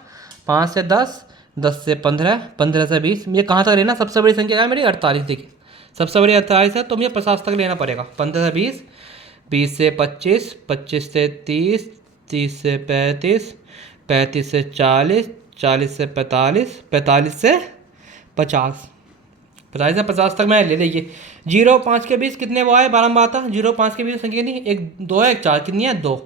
5 से 10, 10 से 15, 15 से 20, ये कहाँ तक लेना, सबसे बड़ी संख्या है मेरी 48। देखिए सबसे बड़ी 48 है तो मुझे 50 तक लेना पड़ेगा, 15 से 20, 20 से 25, 25 से 30, 30 से 35, 35 से 40, 40 से 45, 45 से 50, 50 से 50 तक मैं ले लीजिए। 0 5 के बीच कितने वो आए, बारह आता। 0 5 के बीच संख्या नहीं, एक 2 है, एक 4, कितनी है 2।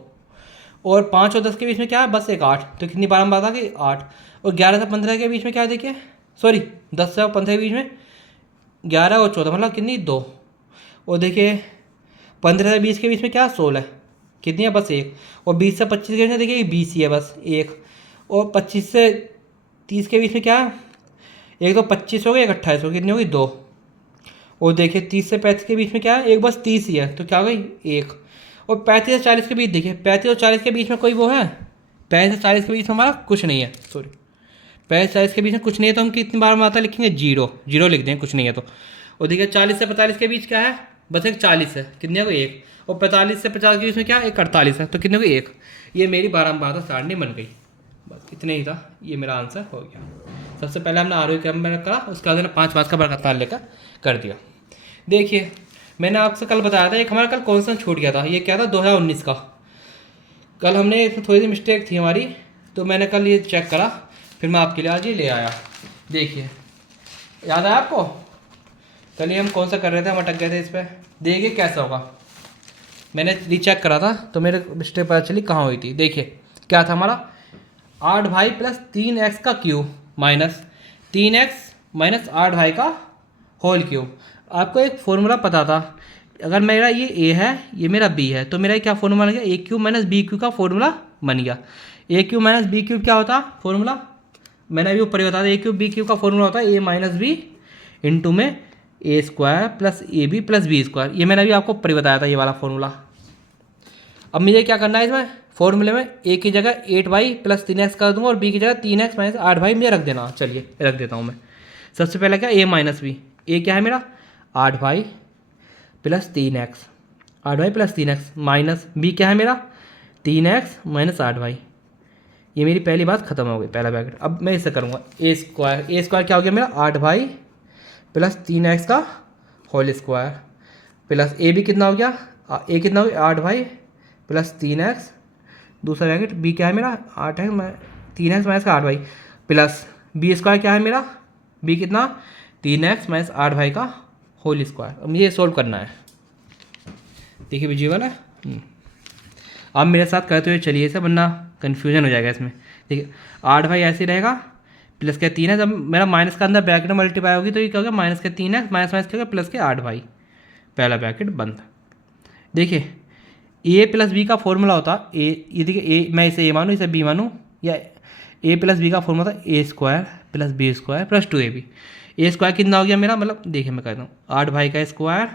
और 5 और 10 के बीच में क्या है, बस एक 8, तो कितनी बारह बात आ गई 8। और 11 से 15 के बीच में क्या है देखिए, सॉरी 10 से 15 के बीच में 11 और 14, मतलब कितनी 2। और देखिए 15 से 20 के बीच में क्या 16, कितनी है बस एक। और 20 से 25 के बीच में देखिए 20 ही है बस एक। और 25 से 30 के बीच में क्या है, एक तो 25 हो गई, एक 28 हो गई, कितनी होगी 2। और देखिए 30 से 35 के बीच में क्या है, एक बस 30 ही है, तो क्या हो गई 1। और 35 से 40 के बीच देखिए, 35 और 40 के बीच में कोई वो है, 35 से 40 के बीच में हमारा कुछ नहीं है, सॉरी 35 40 के बीच में कुछ नहीं है, तो हम कितनी बार में आता लिखेंगे 0, 0 लिख दें, कुछ नहीं है तो। और देखिए 40 से 45 के बीच क्या है, बस एक 40 है, कितने को 1। और 45 से 50 के बीच में क्या है, एक 48 है, तो कितने को 1। ये मेरी 12 बार सारणी बन गई, बस इतने ही था, ये मेरा आंसर हो गया। सबसे पहले हमने आरोही क्रम में करा, उसके बाद मैंने 5 5 का बरकरार लेकर कर दिया। देखिए मैंने आपसे कल बताया था, एक हमारा कल क्वेश्चन छूट गया था, ये क्या था 2019 का। कल हमने इसमें थोड़ी सी मिस्टेक थी हमारी, तो मैंने कल ये चेक करा, फिर मैं आपके लिए आज ये ले आया। देखिए याद है आपको, कल ये हम कौन सा कर रहे थे, हम अटक गए थे इस पर। देखिए कैसा होगा, मैंने रीचेक करा था तो मेरे मिस्टेक पता चली कहाँ हुई थी। देखिए क्या था हमारा, 8 भाई प्लस 3x का क्यूब माइनस 3x माइनस 8 भाई का होल क्यूब। आपको एक फॉर्मूला पता था, अगर मेरा ये a है, ये मेरा b है, तो मेरा क्या फॉर्मूला बन गया, a cube minus b cube का फॉर्मूला बन गया। a cube minus b cube क्या होता फॉर्मूला, मैंने अभी ऊपर ही बताया था, a क्यूब b क्यूब का फॉर्मूला होता है a माइनस बी इंटू में a square plus a b plus B square. ये मैंने अभी आपको ऊपर ही बताया था ये वाला फॉर्मूला। अब मुझे क्या करना है इसमें फॉर्मूले में, a की जगह 8 भाई प्लस 3x कर दूंगा और b की जगह 3x माइनस 8 भाई मुझे रख देना। चलिए रख देता हूँ मैं। सबसे पहले क्या a माइनस बी, a क्या है मेरा 8 भाई प्लस 3x, 8 भाई प्लस 3x माइनस b क्या है मेरा 3x माइनस 8 भाई। ये मेरी पहली बात खत्म हो गई, पहला ब्रैकेट। अब मैं इससे करूँगा a स्क्वायर क्या हो गया मेरा 8 भाई प्लस 3x का whole square plus a b कितना हो गया, a कितना हो गया 8 भाई प्लस 3x, दूसरा ब्रैकेट b क्या है मेरा 8 है 3x माइनस का 8 भाई प्लस b स्क्वायर क्या है मेरा b कितना 3x माइनस 8 भाई का होल स्क्वायर। अब मुझे ये सोल्व करना है। देखिए विजुअल है, आप मेरे साथ करते हुए चलिए इसे, वरना कन्फ्यूजन हो जाएगा इसमें। देखिए 8 भाई ऐसे रहेगा प्लस के 3x, जब मेरा माइनस का अंदर ब्रैकेट मल्टीप्लाई होगी तो ये क्या होगा माइनस के 3x माइनस माइनस क्या होगा प्लस के 8 भाई, पहला ब्रैकेट बंद। देखिए a प्लस बी का फॉर्मूला होता ए, ये देखिए ए, मैं इसे a मानूँ इसे b मानूँ, या a प्लस बी का फॉर्मूला था a square plus B square plus 2ab। A square कितना हो गया मेरा, मतलब देखिए मैं कहता हूँ 8 भाई का स्क्वायर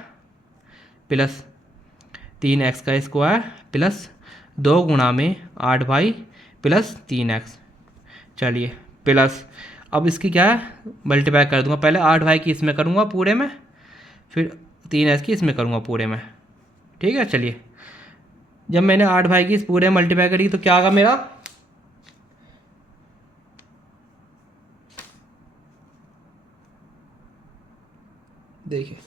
प्लस 3x का स्क्वायर प्लस 2 गुणा में 8 भाई प्लस 3x। चलिए प्लस अब इसकी क्या है मल्टीप्लाई कर दूंगा, पहले 8 भाई की इसमें करूँगा पूरे में, फिर 3x की इसमें करूँगा पूरे में, ठीक है। चलिए जब मैंने 8 भाई की इस पूरे मल्टीप्लाई करी तो क्या आगा मेरा, देखिए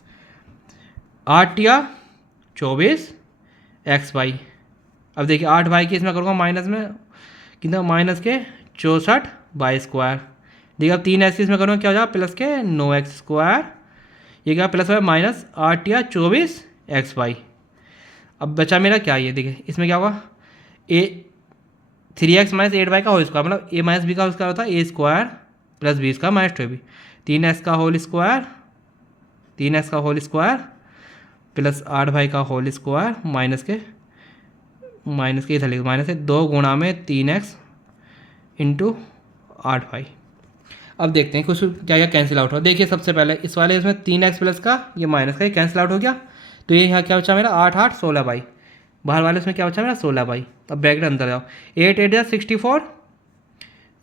8 या 24 एक्स वाई। अब देखिए 8 भाई की इसमें करूँगा माइनस में कितना, माइनस के 64 बाई स्क्वायर। देखिए अब 3 एक्स की इसमें करूँगा क्या हो जाएगा प्लस के 9x स्क्वायर, ये क्या प्लस है माइनस 8 या 24 एक्स वाई। अब बचा मेरा क्या, ये देखिए इसमें क्या होगा a 3x माइनस 8 वाई का होल स्क्वायर, मतलब a माइनस बी का उसका होता है a square plus B square minus 2b, 3x का होल स्क्वायर, 3x का होल स्क्वायर प्लस 8 भाई का होल स्क्वायर माइनस के इधर लिख माइनस के 2 गुणा में 3x इंटू 8 भाई। अब देखते हैं कुछ क्या क्या कैंसिल आउट हो। देखिए सबसे पहले इस वाले इसमें 3x प्लस का ये माइनस का ये कैंसिल आउट हो गया, तो ये यहाँ क्या बचा मेरा 8 8 16 भाई, बाहर वाले इसमें क्या बचा मेरा 16 भाई। अब ब्रैकेट अंदर जाओ 8 8 जा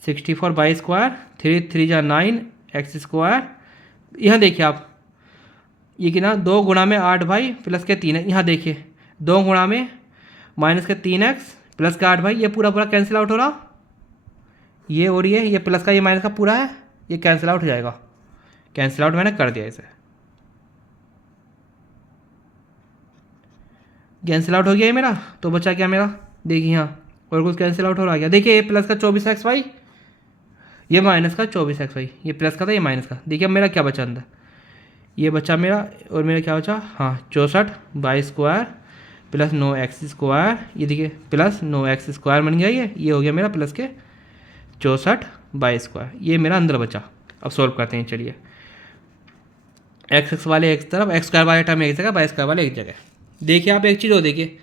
64 बाई स्क्वायर, 3 3 जा 9 एक्स स्क्वायर। यहाँ देखिए आप ये कि ना 2 गुणा में 8 भाई प्लस के 3, यहाँ देखिए 2 गुणा में माइनस के 3x प्लस का 8 भाई, ये पूरा पूरा कैंसिल आउट हो रहा, ये और ये प्लस का ये माइनस का पूरा है, ये कैंसिल आउट हो जाएगा। कैंसिल आउट मैंने कर दिया इसे, कैंसिल आउट हो गया ये मेरा। तो बचा क्या मेरा, देखिए यहाँ और कुछ कैंसिल आउट हो रहा है क्या, देखिए ए प्लस का 24x वाई, ये माइनस का 24xy, ये प्लस का था, ये माइनस का। देखिए अब मेरा क्या बचा अंदर, ये बचा मेरा, और मेरा क्या बचा, हाँ 64y² प्लस 9x², ये देखिए प्लस 9x² बन गया, ये हो गया मेरा प्लस के 64y²। ये मेरा अंदर बचा। अब सॉल्व करते हैं, चलिए। x वाले एक तरफ, x² वाले टर्म एक जगह, y² वाले एक जगह। देखिए आप एक चीज़ हो, देखिए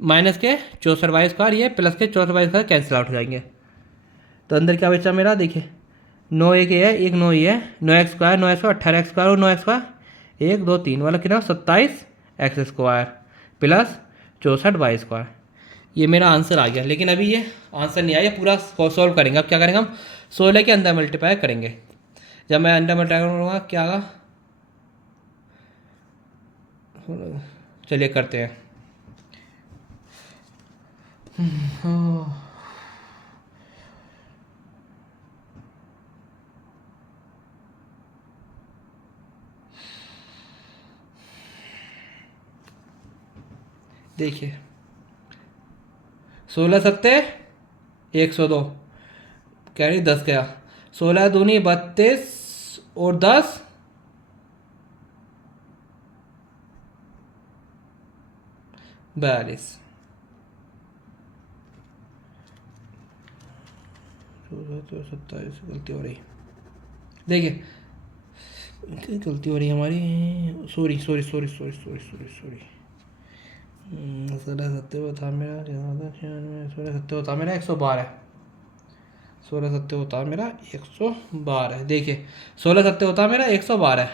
माइनस के 64y², ये प्लस के 64y² कैंसिल आउट हो जाएंगे। तो अंदर क्या बचा मेरा, देखिए 9 एक ये है, एक 9 ये है, 9x² 9x² 18x² और 9x², 1 2 3 वाला कितना 27x² प्लस 64y²। ये मेरा आंसर आ गया। लेकिन अभी ये आंसर नहीं आया, पूरा सॉल्व करेंगे। अब क्या करेंगे हम, 16 के अंदर मल्टीप्लाई करेंगे। जब मैं अंदर मल्टीप्लाई करूँगा क्या आगा, चलिए करते हैं। देखिए 16 सत्ते 102, कैरी 10 गया, 16 दूनी 32 और 10 42। 27 गलती हो रही, देखिए गलती हो रही हमारी, sorry sorry sorry sorry sorry sorry sorry 16 सत्ते था मेरा, 16 सत्ते होता मेरा 112, 16 सत्ते होता मेरा 112। देखिए 16 सत्ते होता मेरा 112,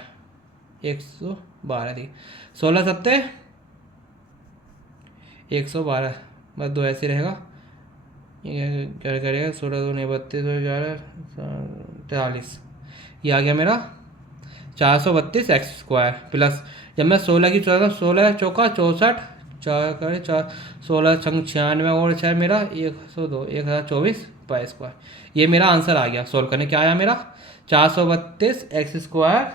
112 थी, 16 सत्ते 112, बस 2 ऐसे रहेगा, ये क्या करेगा, 16 2 32 11 43, ये आ गया मेरा 432x² प्लस, जब मैं 16 की 16 चौका 64, 4 करे 4, 16 छंग 96 और 6 मेरा 102, 1024y²। ये मेरा आंसर आ गया सॉल्व करने। क्या आया मेरा, 432x²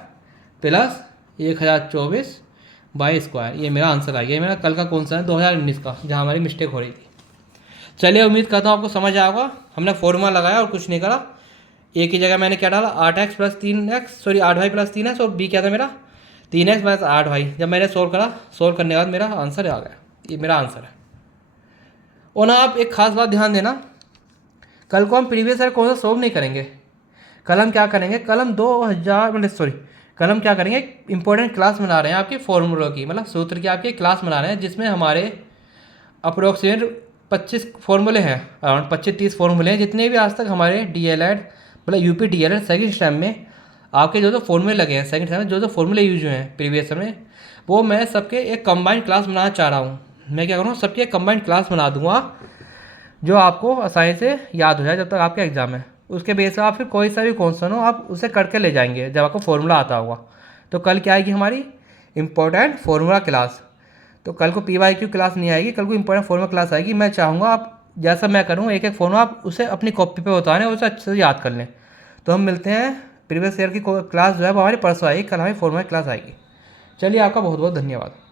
प्लस 1024y²। ये मेरा आंसर आ गया। ये मेरा कल का कौन सा है, 2019 का, जहाँ हमारी मिस्टेक हो रही थी। चलिए उम्मीद करता हूँ आपको समझ आया होगा। हमने फॉर्मूला लगाया और कुछ नहीं करा, एक ही जगह मैंने क्या डाला, 8x plus 3x, sorry 8y plus 3x, और बी क्या था मेरा 3x प्लस 8y। जब मैंने सोल्व करा, सोल्व करने के बाद मेरा आंसर आ गया। ये मेरा आंसर है। और ना आप एक खास बात ध्यान देना, कल को हम प्रीवियस ईयर कौन सा सोल्व नहीं करेंगे। कल हम क्या करेंगे, कल हम 2000 मतलब सॉरी कल हम क्या करेंगे, इंपॉर्टेंट क्लास बना रहे हैं आपके फॉर्मूलों की, मतलब सूत्र की आपकी क्लास बना रहे हैं, जिसमें हमारे अप्रोक्सीमेट 25 फॉर्मूले हैं, अराउंड 25-30 फॉर्मूले हैं, जितने भी आज तक हमारे DLED मतलब यूपी DLED सेकंड स्टेम में आपके जो फॉर्मूले लगे हैं, सेकंड स्टेम में जो फॉर्मूले यूज हुए हैं प्रीवियस में, वो मैं सबके एक कंबाइंड क्लास बनाना चाह रहा हूँ। मैं क्या करूँ, सबकी एक कंबाइंड क्लास बना दूंगा, जो आपको आसानी से याद हो जाए जब तक आपका एग्जाम है। उसके बेस पर आप फिर कोई सा भी क्वेश्चन हो आप उसे करके ले जाएंगे जब आपको फॉर्मूला आता होगा। तो कल क्या आएगी हमारी इंपॉर्टेंट फॉर्मूला क्लास। तो कल को PYQ क्लास नहीं आएगी, कल को इंपॉर्टेंट फॉर्मूला क्लास आएगी। मैं चाहूँगा आप जैसा मैं करूँ, एक एक फॉर्मूला आप उसे अपनी कॉपी पे उतारें और उसे अच्छे से याद कर लें। तो हम मिलते हैं, प्रीवियस ईयर की क्लास जो है वो हमारी परसों आएगी, कल हमारी फॉर्मूला क्लास आएगी। चलिए आपका बहुत बहुत धन्यवाद।